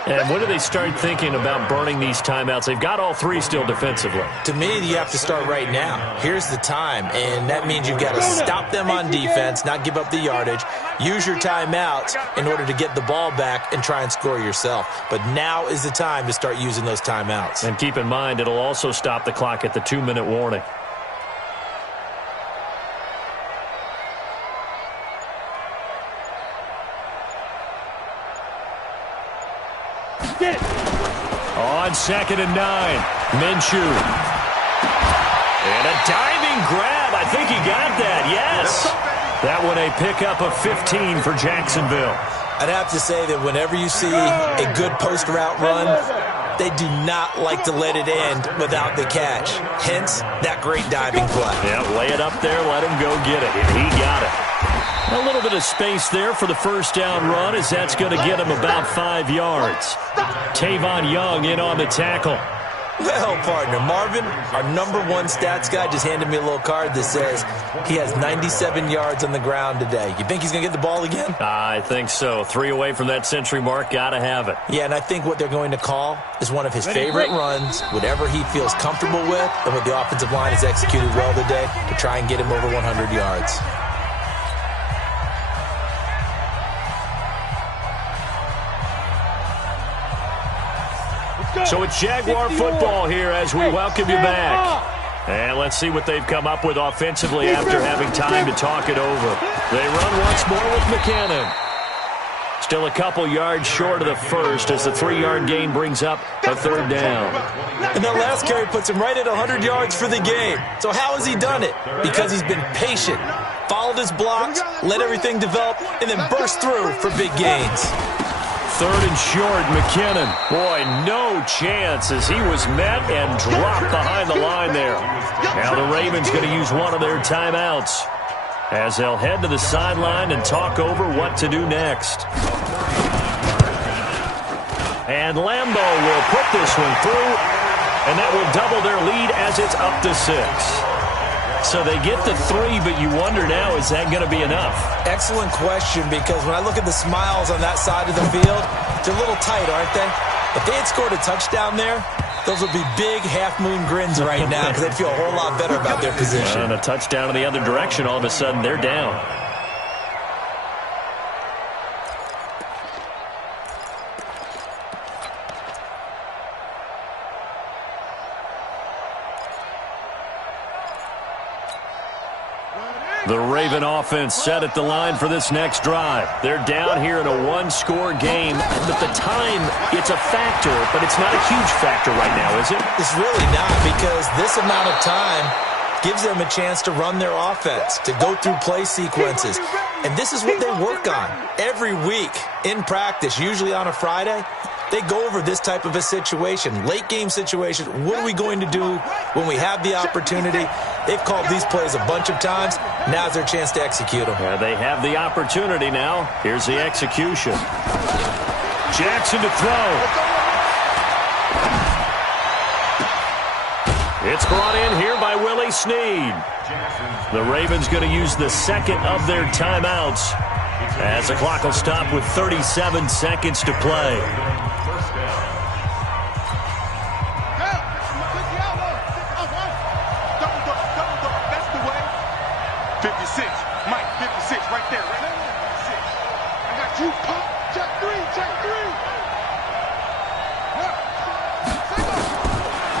And when do they start thinking about burning these timeouts? They've got all 3 still defensively. To me, you have to start right now. Here's the time, and that means you've got to stop them on defense, not give up the yardage, use your timeouts in order to get the ball back and try and score yourself. But now is the time to start using those timeouts. And keep in mind, it'll also stop the clock at the 2-minute warning. On 2nd and 9, Minshew. And a diving grab. I think he got that, yes. That one a pickup of 15 for Jacksonville. I'd have to say that whenever you see a good post route run, they do not like to let it end without the catch. Hence, that great diving play. Yeah, lay it up there, let him go get it. And he got it. A little bit of space there for the 1st down run, as that's going to get him about 5 yards. Tavon Young in on the tackle. Well, partner, Marvin, our #1 stats guy, just handed me a little card that says he has 97 yards on the ground today. You think he's going to get the ball again? I think so. 3 away from that century mark. Got to have it. Yeah, and I think what they're going to call is one of his favorite runs, whatever he feels comfortable with, and what the offensive line has executed well today to try and get him over 100 yards. So it's Jaguar football here as we welcome you back. And let's see what they've come up with offensively after having time to talk it over. They run once more with McKinnon. Still a couple yards short of the 1st as the 3-yard gain brings up a 3rd down. And that last carry puts him right at 100 yards for the game. So how has he done it? Because he's been patient, followed his blocks, let everything develop, and then burst through for big gains. 3rd and short, McKinnon. Boy, no chance as he was met and dropped behind the line there. Now the Ravens going to use one of their timeouts as they'll head to the sideline and talk over what to do next. And Lambeau will put this one through, and that will double their lead as it's up to 6. So they get the 3, but you wonder now, is that going to be enough? Excellent question, because when I look at the smiles on that side of the field, they're a little tight, aren't they? If they had scored a touchdown there, those would be big half-moon grins right now because they'd feel a whole lot better about their position. And a touchdown in the other direction, all of a sudden they're down. The Raven offense set at the line for this next drive. They're down here in a 1-score game. But the time, it's a factor, but it's not a huge factor right now, is it? It's really not, because this amount of time gives them a chance to run their offense, to go through play sequences. And this is what they work on every week in practice, usually on a Friday. They go over this type of a situation, late game situation. What are we going to do when we have the opportunity? They've called these plays a bunch of times. Now's their chance to execute them. Yeah, they have the opportunity now. Here's the execution. Jackson to throw. It's brought in here by Willie Snead. The Ravens going to use the second of their timeouts as the clock will stop with 37 seconds to play.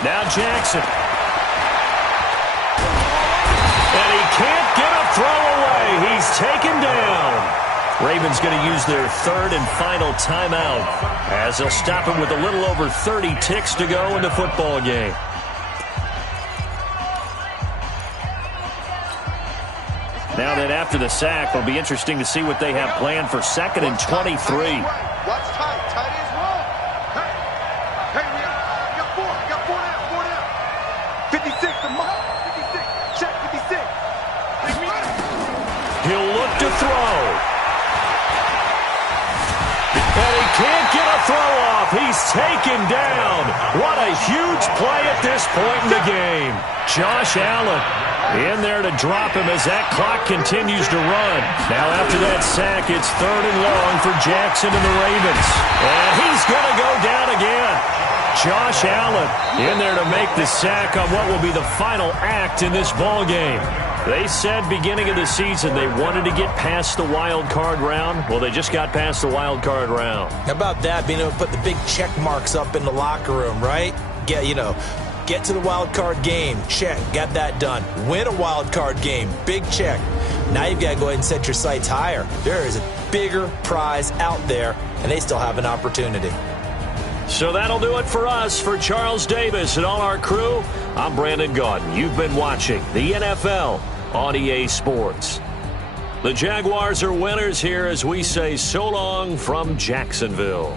Now Jackson. And he can't get a throw away. He's taken down. Ravens going to use their third and final timeout as they'll stop him with a little over 30 ticks to go in the football game. Now that after the sack, it'll be interesting to see what they have planned for 2nd and 23. Watch tight. Tight is wrong. Hey, we got four. Got four now. 56 to Mike. 56. Check 56. He'll look to throw. And he can't get a throw off. He's taken down. What a huge play at this point in the game. Josh Allen in there to drop him as that clock continues to run. Now after that sack, it's 3rd and long for Jackson and the Ravens. And he's going to go down again. Josh Allen in there to make the sack on what will be the final act in this ball game. They said beginning of the season they wanted to get past the wild card round. Well, they just got past the wild card round. How about that, being able to put the big check marks up in the locker room, right? Get to the wild card game. Check. Got that done. Win a wild card game. Big check. Now you've got to go ahead and set your sights higher. There is a bigger prize out there, and they still have an opportunity. So that'll do it for us. For Charles Davis and all our crew, I'm Brandon Gaudin. You've been watching the NFL on EA Sports. The Jaguars are winners here as we say so long from Jacksonville.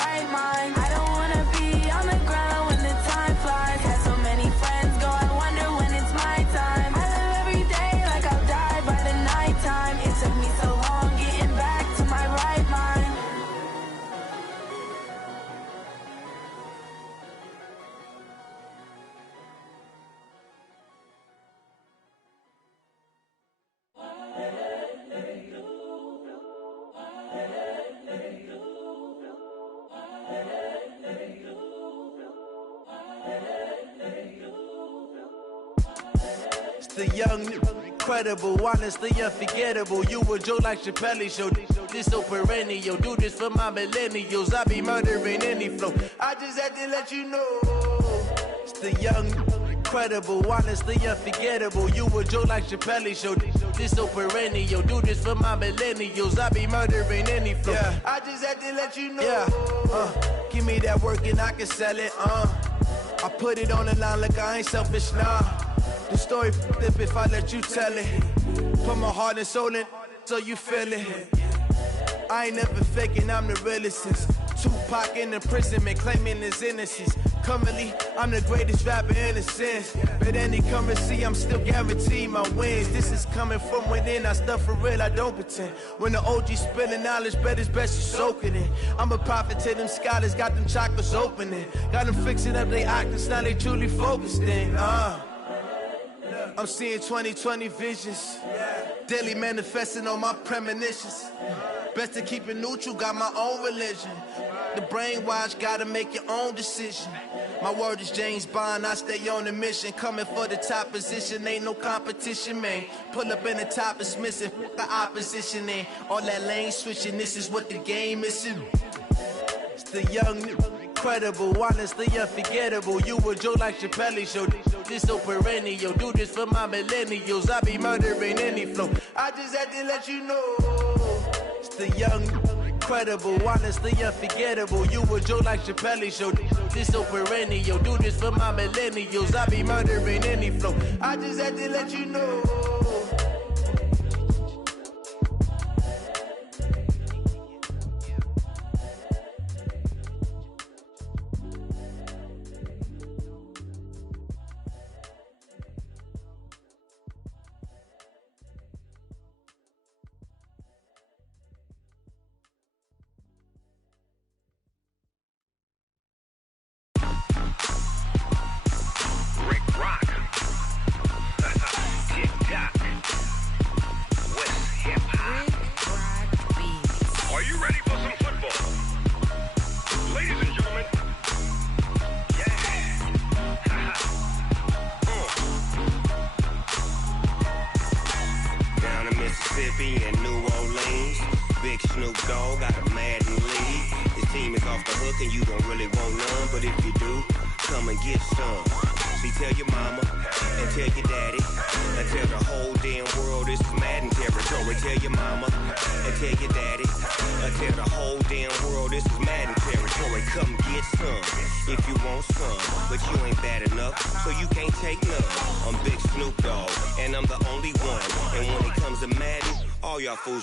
right mind. I don't wanna be on the ground when the time flies. Had so many friends go, I wonder when it's my time. I live every day like I'll die by the nighttime. It took me so long getting back to my right mind. The young, incredible, honestly unforgettable. You a joke like Chappelle show. This so perennial. Do this for my millennials. I be murdering any flow. I just had to let you know. It's the young, incredible, honestly unforgettable. You a joke like Chappelle show. This so perennial. Do this for my millennials. I be murdering any flow. Yeah. I just had to let you know. Yeah. Give me that work and I can sell it. I put it on the line like I ain't selfish, nah. The story flip if I let you tell it. Put my heart and soul in so you feel it. I ain't never faking, I'm the realest since Tupac in imprisonment, claiming his innocence. Currently, I'm the greatest rapper in a sense. But any currency, I'm still guaranteed my wins. This is coming from within, I stuff for real, I don't pretend. When the OG spilling knowledge, bet it's best you soak it in. I'm a prophet to them scholars, got them chakras opening. Got them fixing up they octaves, now they truly focused in. I'm seeing 2020 visions. Daily manifesting on my premonitions. Best to keep it neutral, got my own religion. The brainwash, gotta make your own decision. My word is James Bond, I stay on a mission. Coming for the top position, ain't no competition, man. Pull up in the top is missing, fuck the opposition, ain't all that lane switching, this is what the game is. It's the young, incredible, honestly unforgettable. You a joke like Chappelle show. This so perennial. Do this for my millennials. I be murdering any flow. I just had to let you know. It's the young, incredible, honestly unforgettable. You a joke like Chappelle show. This so perennial. Do this for my millennials. I be murdering any flow. I just had to let you know.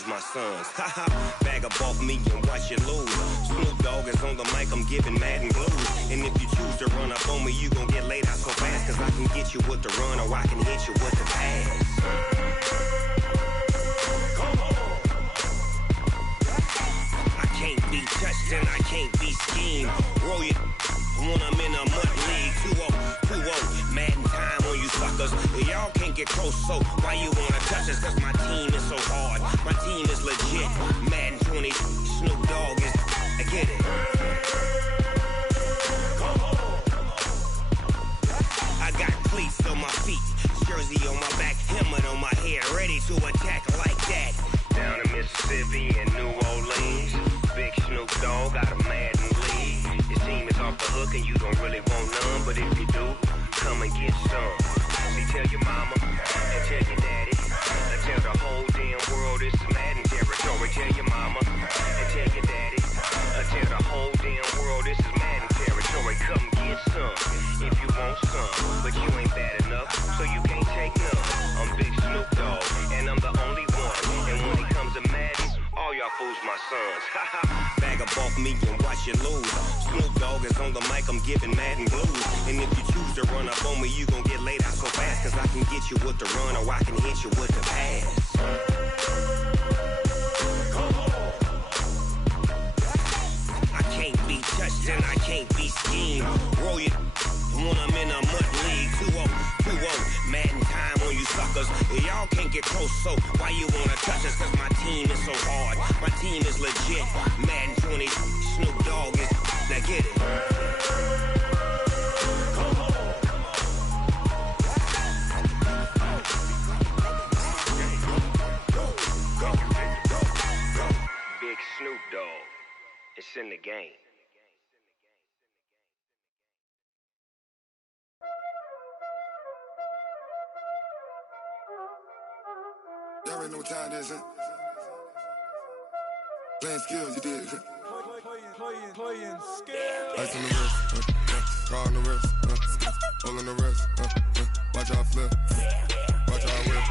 My sons, bag up off me and watch you lose. Snoop Dogg is on the mic, I'm giving Madden blues. And if you choose to run up on me, you gon' get laid out so fast. Cause I can get you with the run or I can hit you with the pass. Come on. I can't be touched and I can't be schemed. Roll you when I'm in a mud league. 2-0, Madden time on you suckers. Y'all can't get close, so why you wanna touch us? Cause my team is so hard. My team is legit. Madden 20, Snoop Dogg is. I get it. Come on. I got cleats on my feet, jersey on my back, helmet on my head, ready to attack like that. Down in Mississippi and New Orleans, big Snoop Dogg got a Madden league. Your team is off the hook and you don't really want none, but if you do, come and get some. See, tell your mama and tell your daddy. Tell the whole damn world this is Madden territory. Tell your mama and tell your daddy. Tell the whole damn world this is Madden territory. Come get some if you want some, but you ain't bad enough, so you can't take none. I'm Big Snoop Dogg, and I'm the only one. And when it comes to Madden, all y'all fools my sons. Back swag up off me and watch you lose. Snoop Dogg is on the mic, I'm giving mad and blues. And if you choose to run up on me, you gon' get laid out so fast. Cause I can get you with the run or I can hit you with the pass. I can't be touched and I can't be schemed. Roll you when I'm in a mud league. 2-0, mad in time on you suckers. Y'all can't get close, so why you wanna touch us? Cause my team is so hard, my team is legit. Madden 20, Snoop Dogg is, now get it. Big Snoop Dogg, it's in the game. Y'all already know what time it is, huh? Playing skills, you did. Playing skills. Ice on the wrist, car on the wrist, all on the wrist, watch how I flip, watch how I whip,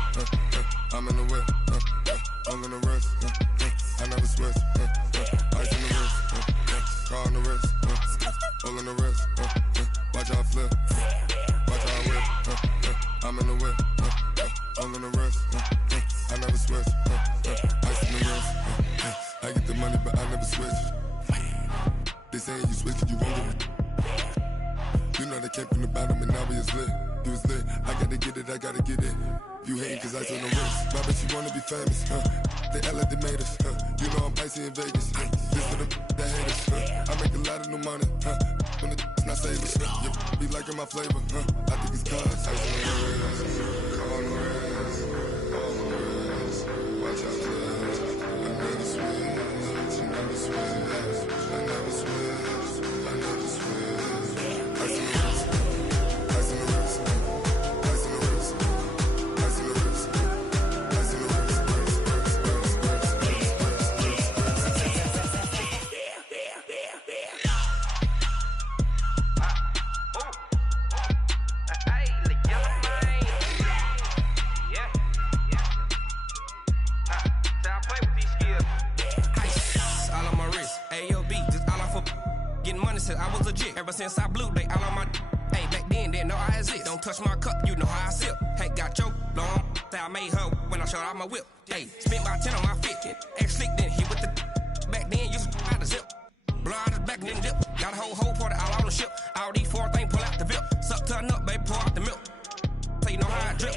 I'm in the whip, all on the wrist, I never switch, ice on the wrist, car on the wrist, all on the wrist, watch how I flip, watch how I whip, I'm in the whip, all on the wrist, I never switch, ice on the wrist, I get the money but I never switch. They saying you switch and you won't get it. You know they came from the bottom and now we is lit. You was lit, I gotta get it, I gotta get it. You hating cause ice on the wrist. My bitch, you wanna be famous, They act like they made us, You know I'm icy in Vegas, This for the that hate us, I make a lot of new money, When it's not savers, You be liking my flavor, I think it's cause ice on the wrist, on the wrist, on the wrist. Watch out, cuz I never switch, I never switch, I never switch, I never switch. Ice on the wrist, ice on the wrist, ice on the wrist, ice on the wrist, ice on the wrist, I was legit. Ever since I blew, they all on my. Hey, back then, didn't know I exist. Don't touch my cup, you know how I sip. Hey, got your long. Say I made her when I showed out my whip. Hey, spent my 10 on my fit. Ex slick, then hit with the. Back then, used to out the zip. Blow out his back, then dip. Got a whole party all on the ship. All these four things, pull out the VIP. Suck, turn up, baby, pour out the milk. So you know how I drip.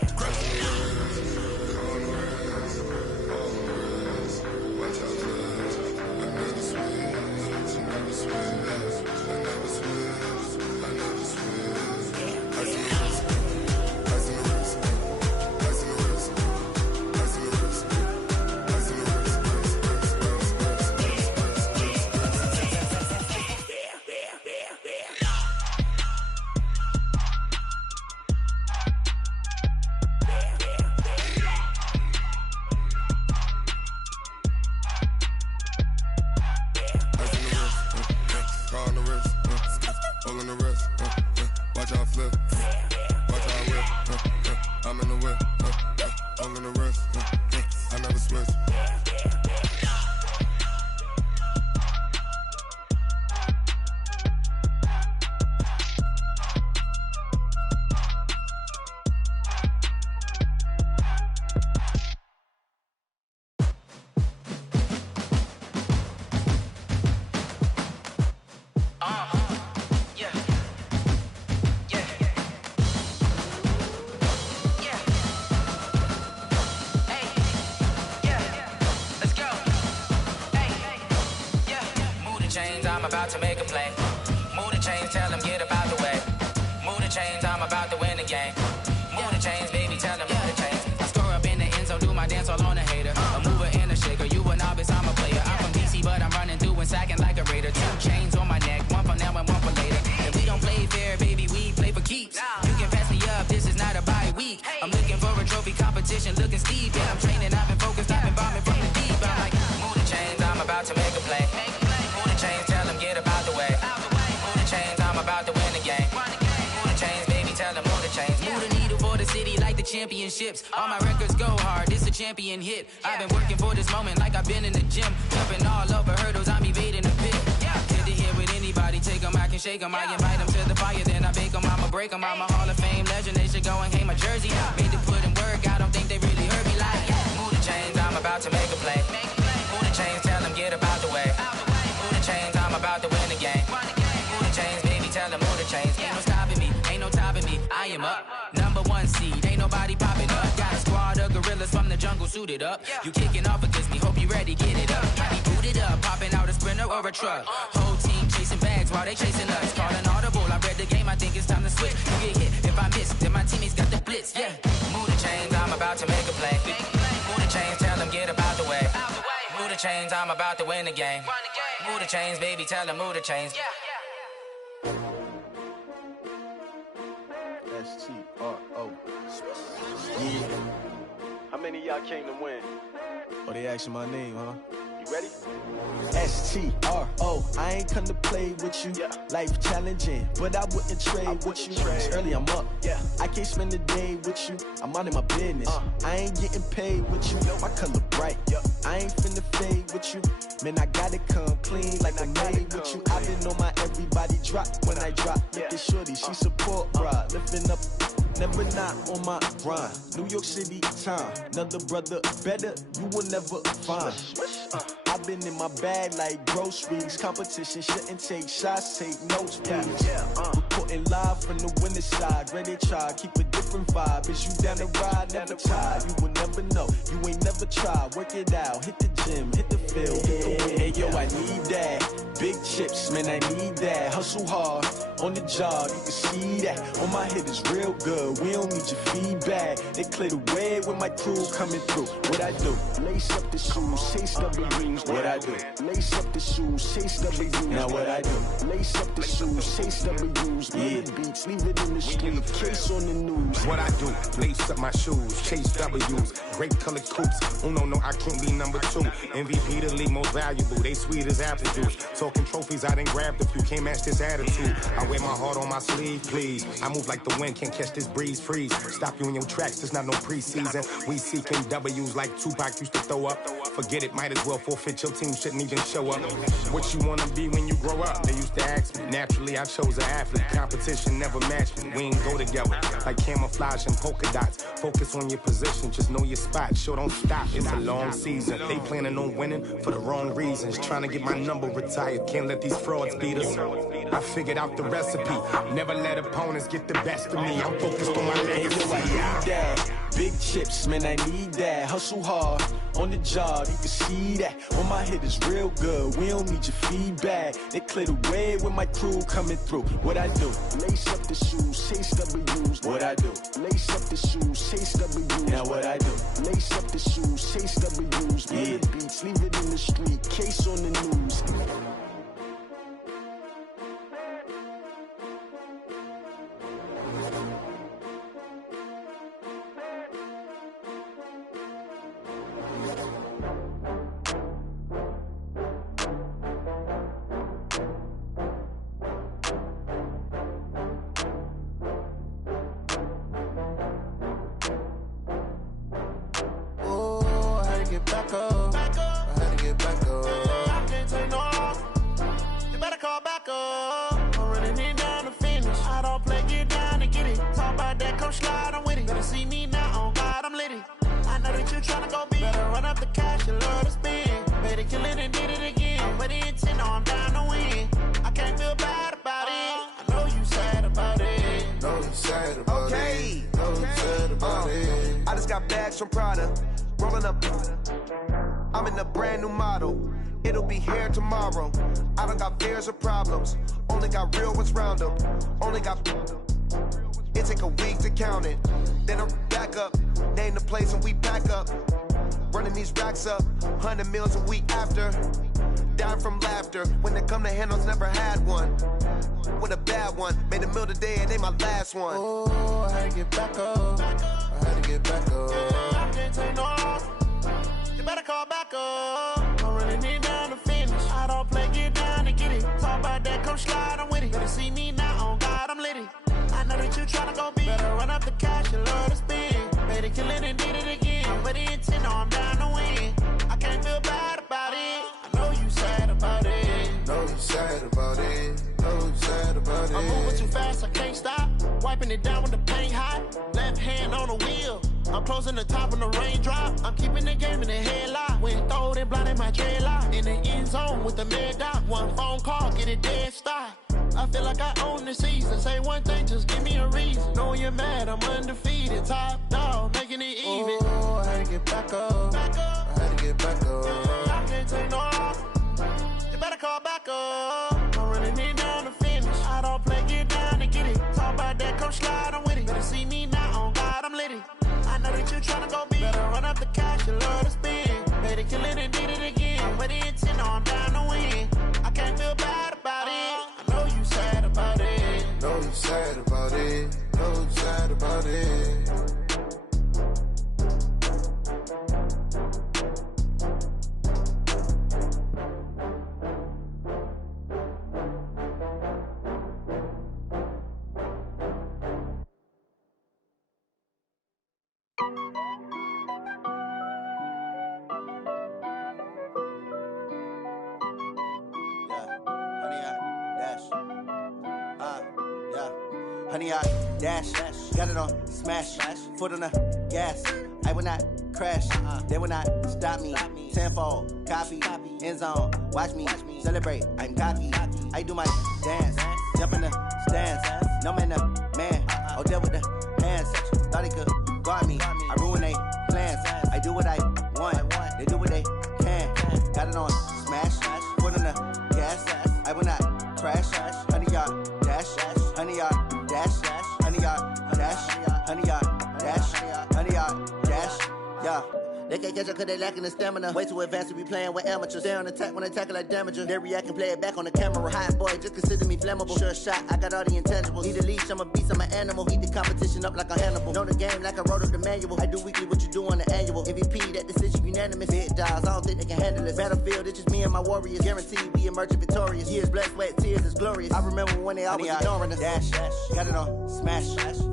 I'm about to make a play. Move the chains, tell them get about the way. Move the chains, I'm about to win the game. Move the chains, baby, tell them move the chains. I score up in the end zone, do my dance all on a hater. A mover and a shaker, you a novice, I'm a player. I'm from DC, but I'm running through and sacking like a raider. 2 chains on my neck, one for now and one for later. And we don't play fair, baby, we play for keeps. You can pass me up, this is not a bye week. I'm looking for a trophy competition, looking steep. Yeah, I'm training, I've been focused, I've been bombing from the deep. I'm like, move the chains, I'm about to make a play. Move the chains, tell them get about the way. Move the chains, I'm about to win the game. Move the chains, baby, tell them move the chains. Move the needle for the city like the championships. All my records go hard, this a champion hit. I've been working for this moment like I've been in the gym. Jumping all over hurdles, I'm evading the pit. shake 'em. I invite 'em to the fire, then I bake 'em. I'ma break 'em. I'm a Hall of Fame legend. They should go and hang my jersey. Made to put in work. I don't think they really heard me like, move the chains, I'm about to make a play. Move the chains, tell them get about the way. Move the chains, I'm about to win the game. Move the chains, baby, tell them move the chains. Ain't no stopping me, ain't no topping me. I am up, #1 seed, ain't nobody popping up. Got a squad of gorillas from the jungle suited up. You kicking off against me, hope you ready, get it up. I be booted up, popping out a Sprinter or a truck. Whole team chasing bags while they chasing us. Calling audible, I read the game, I think it's time to switch. You get hit, if I miss, then my teammates got the blitz, yeah. Move the chains, I'm about to make a play. Move the chains, tell them get about the way. Move the chains, I'm about to win the game. Move the chains, baby, tell them move the chains. S-T-R-O. Yeah. How many of y'all came to win? Oh, they asking my name, huh? You ready? S-T-R-O. I ain't come to play with you. Life challenging, but I wouldn't trade with you. It's early, I'm up. I can't spend the day with you. I'm out in my business. I ain't getting paid with you. My color bright. I ain't finna fade with you. Man, I gotta come clean like I'm made with you. I've been on my everybody drop when I drop. Look at shorty, she support bra. Lifting up, never not on my grind. New York City time. Another brother better, you will never find. I've been in my bag like groceries. Competition shouldn't take shots, take notes, please. Reporting live from the winning side. Ready to try, keep a different vibe. Is you down the ride, never tired. You will never know, you ain't never tried. Work it out, hit the gym, hit the field, hit the wind. Hey yo, I need that. Big chips, man, I need that. Hustle hard, on the job, you can see that. On my head is real good, we don't need your feedback. They clear the way with my crew coming through. What I do? Lace up the shoes, chase W's. What I do? Lace up the shoes, chase W's. Now what I do? Lace up the shoes, chase W's. Yeah, beats, leave it in the street, case on the news. What I do? Lace up my shoes, chase W's. Great colored coops. Uno, no, I can't be #2. MVP the league most valuable. They sweet as apple juice. Talking trophies, I didn't grab the few. Can't match this attitude. I wear my heart on my sleeve, please. I move like the wind, can't catch this breeze, freeze. Stop you in your tracks, there's not no preseason. We seeking W's like Tupac used to throw up. Forget it, might as well forfeit. Your team shouldn't even show up. What you wanna be when you grow up? They used to ask me. Naturally, I chose an athlete. Competition never matched me. We ain't go together like camouflage and polka dots. Focus on your position, just know your spot. Show don't stop, it's a long season. They planning on winning for the wrong reasons. Trying to get my number retired, can't let these frauds beat us. I figured out the recipe. Never let opponents get the best of me. I'm focused on my legacy. I need that. Big chips, man, I need that. Hustle hard, on the job, you can see that. On my head is real good, we don't need your feedback. They clear the way with my crew coming through. What I do? Lace up the shoes, chase W's. What I do? Lace up the shoes, chase W's. Now what I do? Lace up the shoes, chase W's. Yeah, beats, leave it in the street, case on the news. Back up. I had to get back up. I can't take no loss. You better call back up. I'm running it down to finish. I don't play, get down to get it. Talk about that, come slide, I'm with it. Better see me now, on God, I'm litty. I know that you tryna go big. Better run up the cash, you love to spend. Better kill it and did it again. But the intent, no, I'm down to win. I can't feel bad about it. I know you sad about it. Know you sad about it. Know you sad about it. I just got bags from Prada. Rolling up, I'm in a brand new model. It'll be here tomorrow. I don't got fears or problems. Only got real ones round them. Only got. It take a week to count it. Then I'm back up. Name the place and we pack up. Running these racks up. 100 meals a week after. Dying from laughter. When they come to handles, never had one. With a bad one. Made a meal today and they my last one. Oh, I had to get back up. I had to get back up. I can't take no loss. You better call back up. I'm running it down to finish. I don't play, get down to get it. Talk about that, come slide, I'm with it. Better see me now, on God, I'm litty. I know that you tryna go big. Better run up the cash, you love to spend. Better kill it and did it again. But the intent, no, I'm down to win. I can't feel bad about it. I know you sad about it. Know you sad about it. Know you sad about it. wiping it down when the paint hot. Left hand on the wheel. I'm closing the top when the raindrop. I'm keeping the game in the headlock. When throwed and blinded my dreadlock. In the end zone with the mad dot. One phone call, get it dead stop. I feel like I own the season. Say one thing, just give me a reason. Knowing you're mad, I'm undefeated. Top dog, making it even. Oh, I had to get back up. I had to get back up. I can't take no off. You better call back up. I'm running it down to finish. I don't play, get down to get it. Talk about that, come slide, I'm with it. Better see me now, on God, I'm litty. I know that you tryna go big. Better run up the cash, you love to spend. Better kill it and did it again. With the intent, no, I'm down to win. I can't feel bad about it. I know you sad about it. Know you sad about it. Know you sad about it. Honey, I dash, got it on smash, foot on the gas. I will not crash, they will not stop me. Tenfold, copy, end zone, watch me celebrate. I'm cocky, I do my dance, jump in the stands. No man, man, I'll deal with the hands. Thought he could guard me, I ruin they plans. I do what I want, they do what they can. Got it on smash, foot on the gas. I will not crash, honey, y'all dash, honey, y'all dash, honey, y'all dash, honey, y'all dash, honey, y'all dash, yeah. They can't catch up cause they lacking the stamina. Way too advanced to be playing with amateurs. Stay on attack when they tackle like damager. They react and play it back on the camera. Hot boy, just consider me flammable. Sure shot, I got all the intangibles. Need a leash, I'm a beast, I'm an animal. Eat the competition up like a Hannibal. Know the game like I wrote up the manual. I do weekly what you do on the annual. MVP, that decision unanimous. Big dials, I don't think they can handle it. Battlefield, it's just me and my warriors. Guaranteed we emerging victorious. Years, blood, sweat, tears, it's glorious. I remember when they always ignoring us. Dash, got it on smash,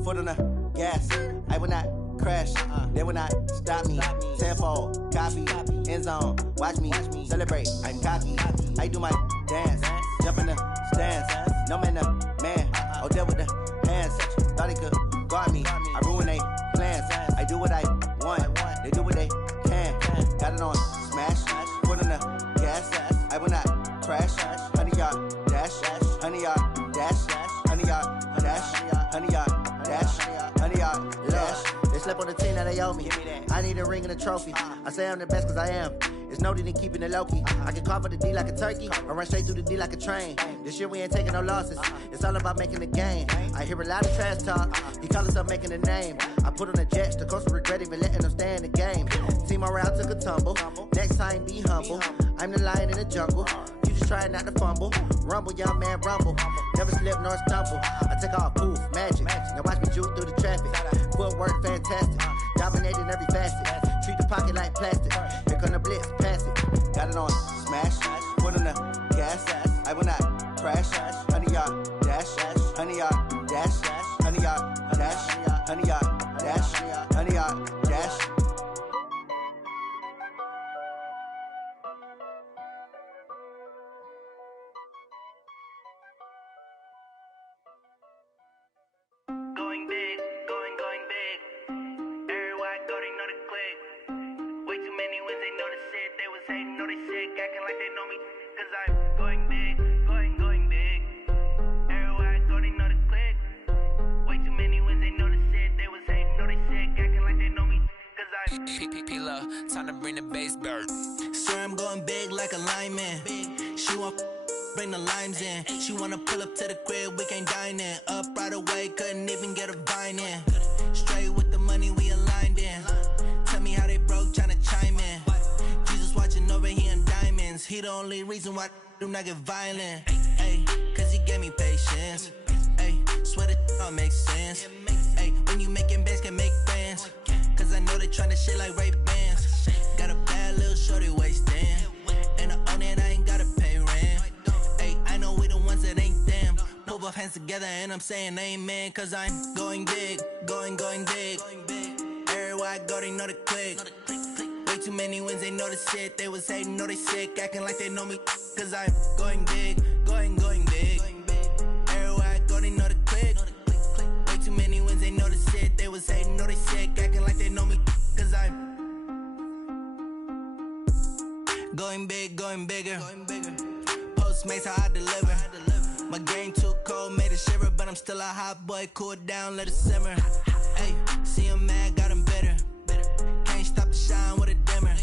foot on the gas. I will not crash, they will not stop me. Tenfold, copy, end zone, watch me celebrate. I'm cocky, I do my dance, jump in the stands. No man, man, I'll deal with the hands. Thought he could guard me, I ruin they plans. I do what I want, they do what they can. Got it on smash, foot on the gas. I will not crash, honey, y'all dash, honey, y'all dash, honey, y'all dash, honey, y'all dash, honey, y'all dash. They slept on the team that they owe me. I need a ring and a trophy. I say I'm the best cause I am. It's no need in keeping it low-key. I can carve up the D like a turkey or run straight through the D like a train. This year we ain't taking no losses. It's all about making the game. I hear a lot of trash talk. He call himself making a name. I put on the Jets. The coach regret even letting them stay in the game. Team morale took a tumble. Next time be humble. I'm the lion in the jungle. You just try not to fumble. Rumble, young man, rumble. Never slip nor stumble. I take off, poof, magic. Now watch me juke through the traffic. Footwork fantastic. Dominating every facet. Treat the pocket like plastic. Here come the blitz, pass it. Got it on smash. Foot on the gas. I will not crash. Honey, y'all dash. Honey, y'all dash. Honey, y'all dash. Honey, y'all dash. Honey, y'all dash. Going big, going big. Everywhere I go, they know the click. Way too many wins, they know the shit. They was hating, know they sick, acting like they know me. Cause I'm going big, going big. Everywhere I go, they know the click. Way too many wins, they know the shit. They was hating, know they sick, acting like they know me. Cause I'm P-P-P-Lo, time to bring the bass bird. Swear I'm going big like a lineman. She want bring the limes in. She wanna pull up to the crib, we can't dine in. Up right away, couldn't even get a vine in. Straight with the money we aligned in. Tell me how they broke, tryna chime in. Jesus watching over here in diamonds. He the only reason why I do not get violent. Ay, cause he gave me patience. Ay, swear that all makes sense. Ay, when you making bands, can make friends. Cause I know they tryna shit like Ray-Bans. Got a bad little shorty wasting. And I own it, I ain't gotta pay rent. Ay, I know we the ones that ain't them. Pull both hands together and I'm saying amen. Cause I'm going big, going big. Everywhere I go, they know the click. Way too many wins, they know the shit. They was hating, know they sick, acting like they know me. Cause I'm going big, going big. Everywhere I go, they know the click. Way too many Postmates how I deliver. My game too cold, made it shiver, but I'm still a hot boy. Cool it down, let it simmer. Hey, see him mad, got him bitter. Can't stop the shine with a dimmer.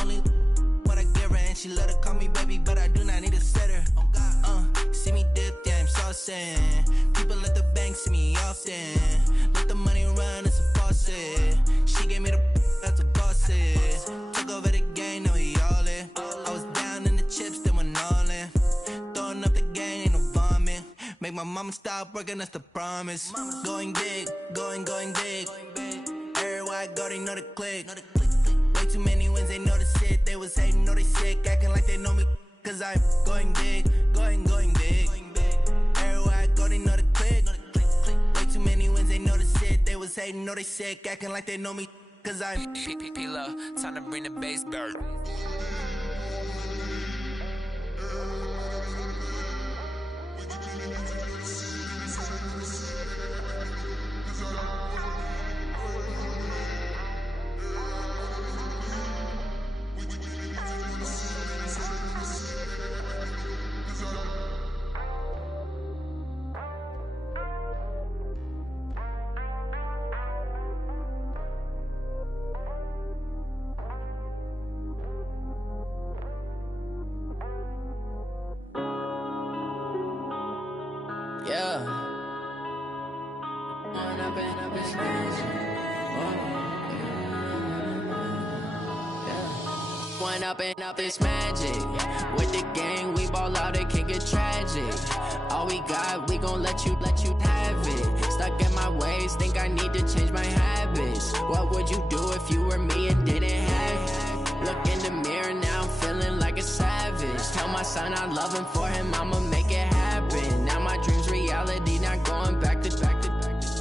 Only what I give her, and she love to call me baby, but I do not need a sitter. See me dip, yeah, I'm saucing. People at the bank see me often. Let the money run, it's a faucet. She gave me the that's a bosses. Took over the game, now we all in. I was down in the chips, then went all in. Throwing up the game, ain't no vomit. Make my mama stop working, that's the promise. Going big, going big. Everywhere I go, they know the click. Way too many wins, they know the shit. They was hating, know they sick, acting like they know me. Cause I'm going big, going big. Everywhere I go, they know the click. Way too many wins, they know the shit. They was hating, know they sick, acting like they know me. Cause I'm P-P-P-Love, time to bring the bass bird. Up this magic. With the gang, we ball out, it can get tragic. All we got, we gon' let you have it. Stuck in my ways, think I need to change my habits. What would you do if you were me and didn't have it? Look in the mirror, now I'm feeling like a savage. Tell my son I love him, for him I'ma make it happen. Now my dream's reality, not going back to.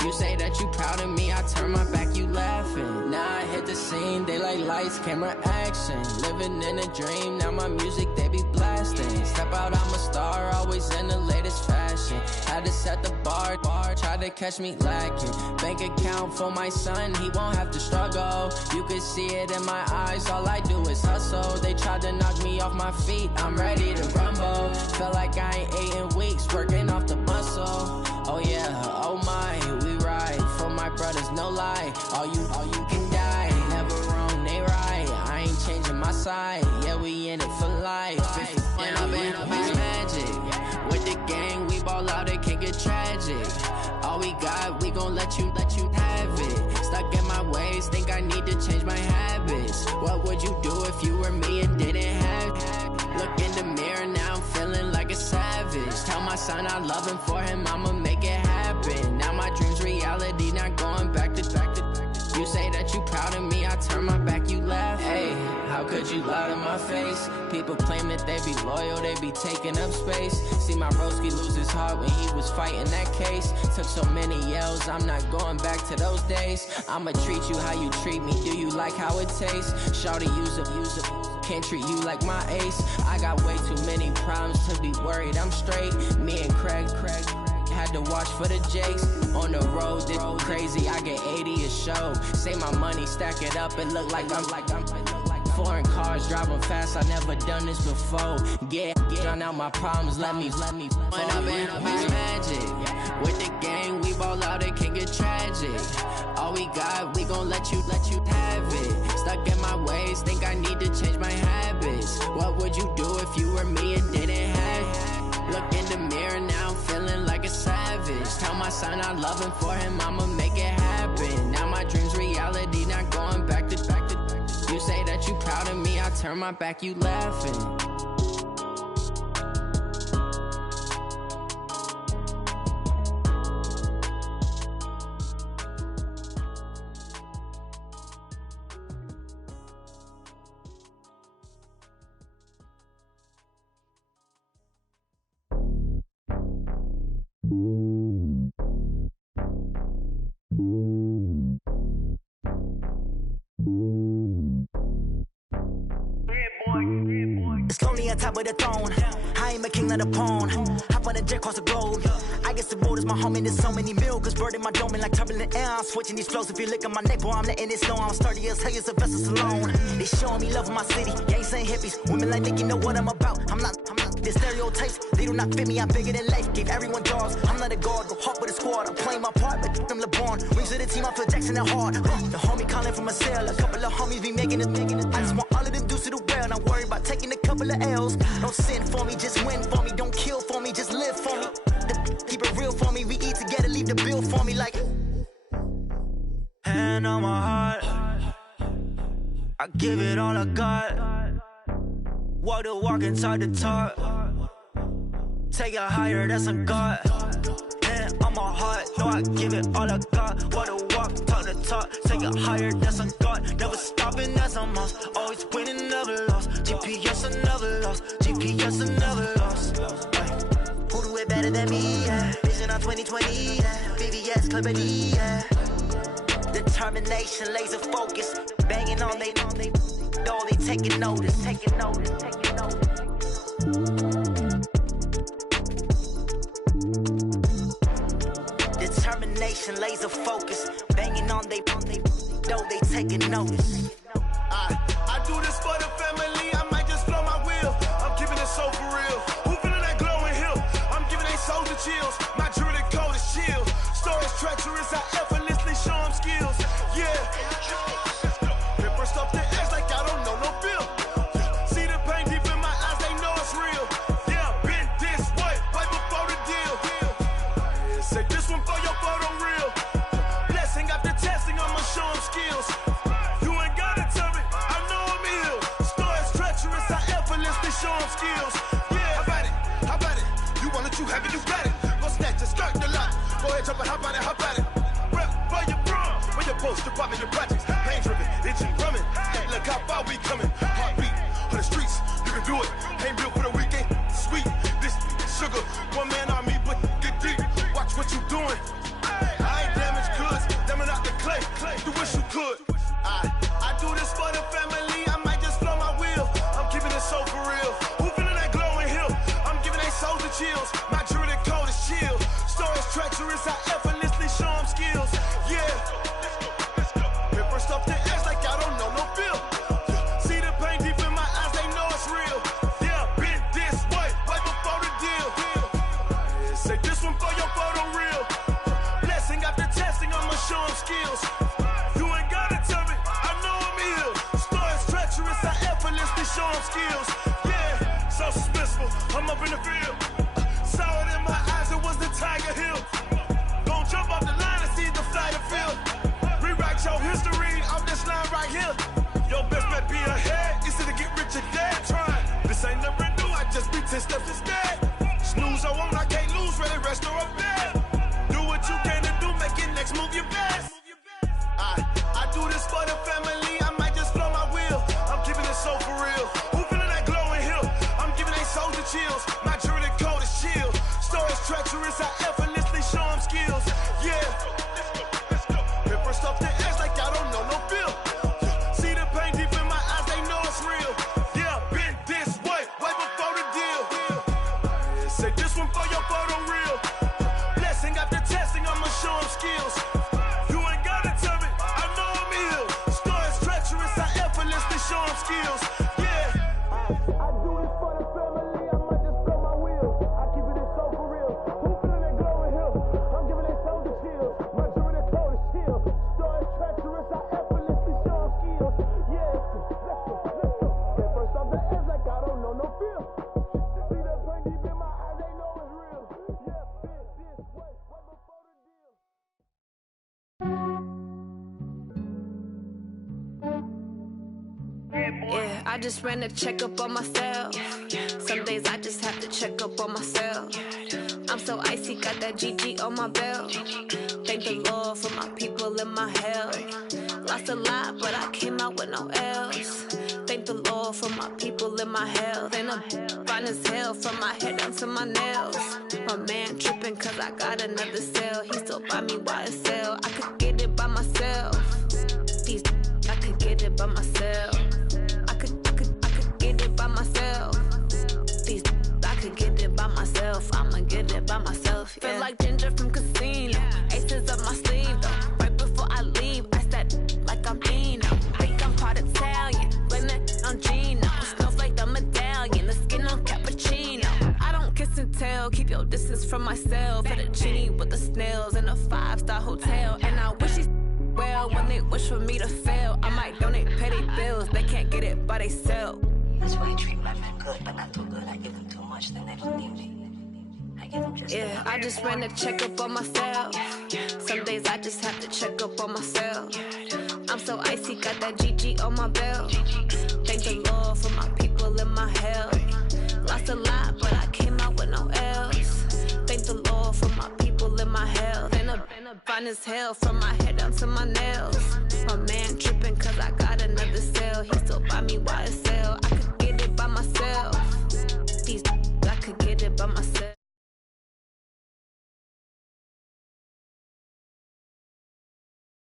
You say that you proud of me, I turn my back, you laughing. Now I hit the scene, they like lights, camera, action. Living in a dream, now my music, they be blasting. Step out, I'm a star, always in the latest fashion. Had to set the bar, try to catch me lacking. Bank account for my son, he won't have to struggle. You can see it in my eyes, all I do is hustle. They tried to knock me off my feet, I'm ready to rumble. Feel like I ain't ate in weeks, working off the muscle. Oh yeah, oh my, we ride for my brothers, no lie. All you can die, never wrong, they right. I ain't changing my side, yeah, we in it for life. When up it's magic. With the gang, we ball out, it can get tragic. All we got, we gon' let you have it. Stuck in my ways, think I need to change my habits. What would you do if you were me and didn't have it? Look in the mirror, now I'm feeling like a savage. Tell my son I love him, for him I'ma make it happen. Now my dream's reality, not going back to. You say that you proud of me, I turn my back, you laugh. Hey, how could you lie to my face? People claim that they be loyal, they be taking up space. See my broski lose his heart when he was fighting that case. Took so many yells, I'm not going back to those days. I'ma treat you how you treat me, do you like how it tastes? Shawty, use it. Can't treat you like my ace. I got way too many problems to be worried, I'm straight. Me and Craig had to watch for the Jakes. On the road, this crazy, I get 80 a show. Say my money, stack it up, and look like I'm foreign cars, driving fast, I never done this before. Get drown out my problems, let me When up it's magic. With the gang, we ball out, it can get tragic. All we got, we gon' let you have it. Stuck in my ways, think I need to change my habits. What would you do if you were me and didn't have it? Look in the mirror, now I'm feeling like a savage. Tell my son I love him, for him I'ma make it happen. Now my dream's reality, not going back to. You say that you proud of me, I turn my back, you laughing. It's lonely on top of the throne. I ain't a king of the pawn. Hop on a jet across the globe. I guess the road is my home and there's so many milkers bird in my dome and like turbulent air. I'm switching these flows. If you look at my neck, boy, I'm letting it snow. I'm sturdy as hell as a vessel alone. They showing me love in my city. Gangs and hippies. Women like they know what I'm about. I'm not The stereotypes, they do not fit me, I'm bigger than life. Gave everyone jobs, I'm not a guard, go hard with a squad. I'm playing my part, but them LeBron. Wings of the team, I feel Jackson and hard. The homie calling from a cell, a couple of homies be making it. I just want all of them dudes to do well, not worry about taking a couple of L's. Don't sin for me, just win for me. Don't kill for me, just live for me. Keep it real for me, we eat together, leave the bill for me like. Hand on my heart, I give it all I got. Walk the walk inside the talk. Take it higher, that's a God. Hand on my heart, no, I give it all I got. Walk the walk, talk the talk. Take it higher, that's a God. Never stopping, that's a must. Always winning, never lost. GPS, I never lost. GPS, I never lost. Who do it better than me? Yeah. Vision on 2020, yeah. VVS, Clippity, yeah. Determination, laser focus, banging on they though they taking notice. Determination, laser focus, banging on they though they taking notice. I do this for the family, I might just blow my wheel. I'm giving it so for real. Who feeling that glowing hill? I'm giving they soldier chills. My jewelry code is chill. Stories treacherous, I effortlessly show them skills. Yeah. Paper stuff to edge like I don't know no bill. See the pain deep in my eyes, they know it's real. Yeah, been this way, right before the deal. Say this one for your photo real. Blessing after testing, I'ma show them skills. You ain't gotta tell me, I know I'm ill. Stories treacherous, I effortlessly show them skills. Yeah, how about it? You want it, you have it, you got it. Go snatch it, start the lot. Go ahead, jump it, how about it? Rep for your bro, for your post, department, your projects. Pain driven, itching, drumming. Hey, look how far we coming. Heartbeat on the streets, you can do it. Ain't built for the weekend, sweet. This sugar, one man army, but get deep. Watch what you doing. I ain't damaged goods, damn it out the clay. You wish you could. I do this for the family, I might just blow my wheel. I'm keeping it so for real. Who feeling that glowing hill? I'm giving they soldier chills. My jewelry code is chill. Stories treacherous, I effortlessly show them skills. Yeah. Paper stuff to edge like I don't know no bill. See the pain deep in my eyes, they know it's real. Yeah, been this way, right before the deal. Say this one for your photo real. Blessing after testing, I'ma show them skills. You ain't gotta tell me, I know I'm ill. Stories treacherous, I effortlessly show them skills. Yeah, so suspenseful, I'm up in the field. Saw it in my eyes, it was the Tiger Hill. Gon' jump off the line and see the flight of field. Rewrite your history off this line right here. Your best bet be ahead, easy to get rich or dead trying. This ain't never new, I just be 10 steps instead. Snooze I won't, I can't lose, ready, rest or a bed. Do what you can to do, make your next move your best. I do this for the family, I might just blow my wheel. I'm keeping it so for real. Who feeling that glowing hill? I'm giving they soldier chills. My jewelry code is chill. Stories treacherous, I effortlessly show them skills. Yeah. Paper stuff to edge like I don't know no bill. See the pain deep in my eyes, they know it's real. Yeah, been this way, right before the deal. Say this one for your photo real. Blessing after testing, I'ma show them skills. You ain't gotta tell me, I know I'm ill. Stories treacherous, I effortlessly show them skills. Yeah. I do this for the family, I might just blow my wheel. I keep it so for real. Who feeling that glowing hill? I'm giving it soldier chills. My jewelry code is chill. Stories treacherous, I effortlessly show them skills. Yeah, let's go. Get first off the edge like I don't know no feel. See that pain deep in my eyes, they know it's real. Yeah, been this way, right before the deal. Yeah, I just ran a checkup on myself. Some days I just have to check up on myself. I'm so icy, got that GG on my belt. Thank the Lord for my people and my health. Lost a lot, but I came out with no L's. Thank the Lord for my people and my health. And I'm fine as hell from my head down to my nails. My man tripping cause I got another cell. He still buy me YSL. I could get it by myself. I could get it by myself. I could get it by myself. I could get it by myself. I'ma get it by myself. Yeah. Feel like Ginger from Casino. Aces up my sleeve though. Right before I leave, I said like I'm Dino. Think I'm part Italian. Blame it on Gino. Snowflake the medallion. The skin on cappuccino. tell. Keep your distance from myself. For the genie with the snails in a 5-star hotel. And I wish these well when they wish for me to fail. I might donate, pay their bills. They can't get it by they self. That's why you treat my men good, but not too good. I give them too much, then they don't need me. I give them just yeah, I just ran a checkup on myself. Some days I just have to check up on myself. I'm so icy, got that GG on my belt. Thank the Lord for my people in my health. Lost a lot, but I came out with no else. Thank the Lord for my people in my health. And a fine as hell from my head down to my nails. My man tripping cause I got another cell. He still buy me YSL. I could get it by myself. These I could get it by myself.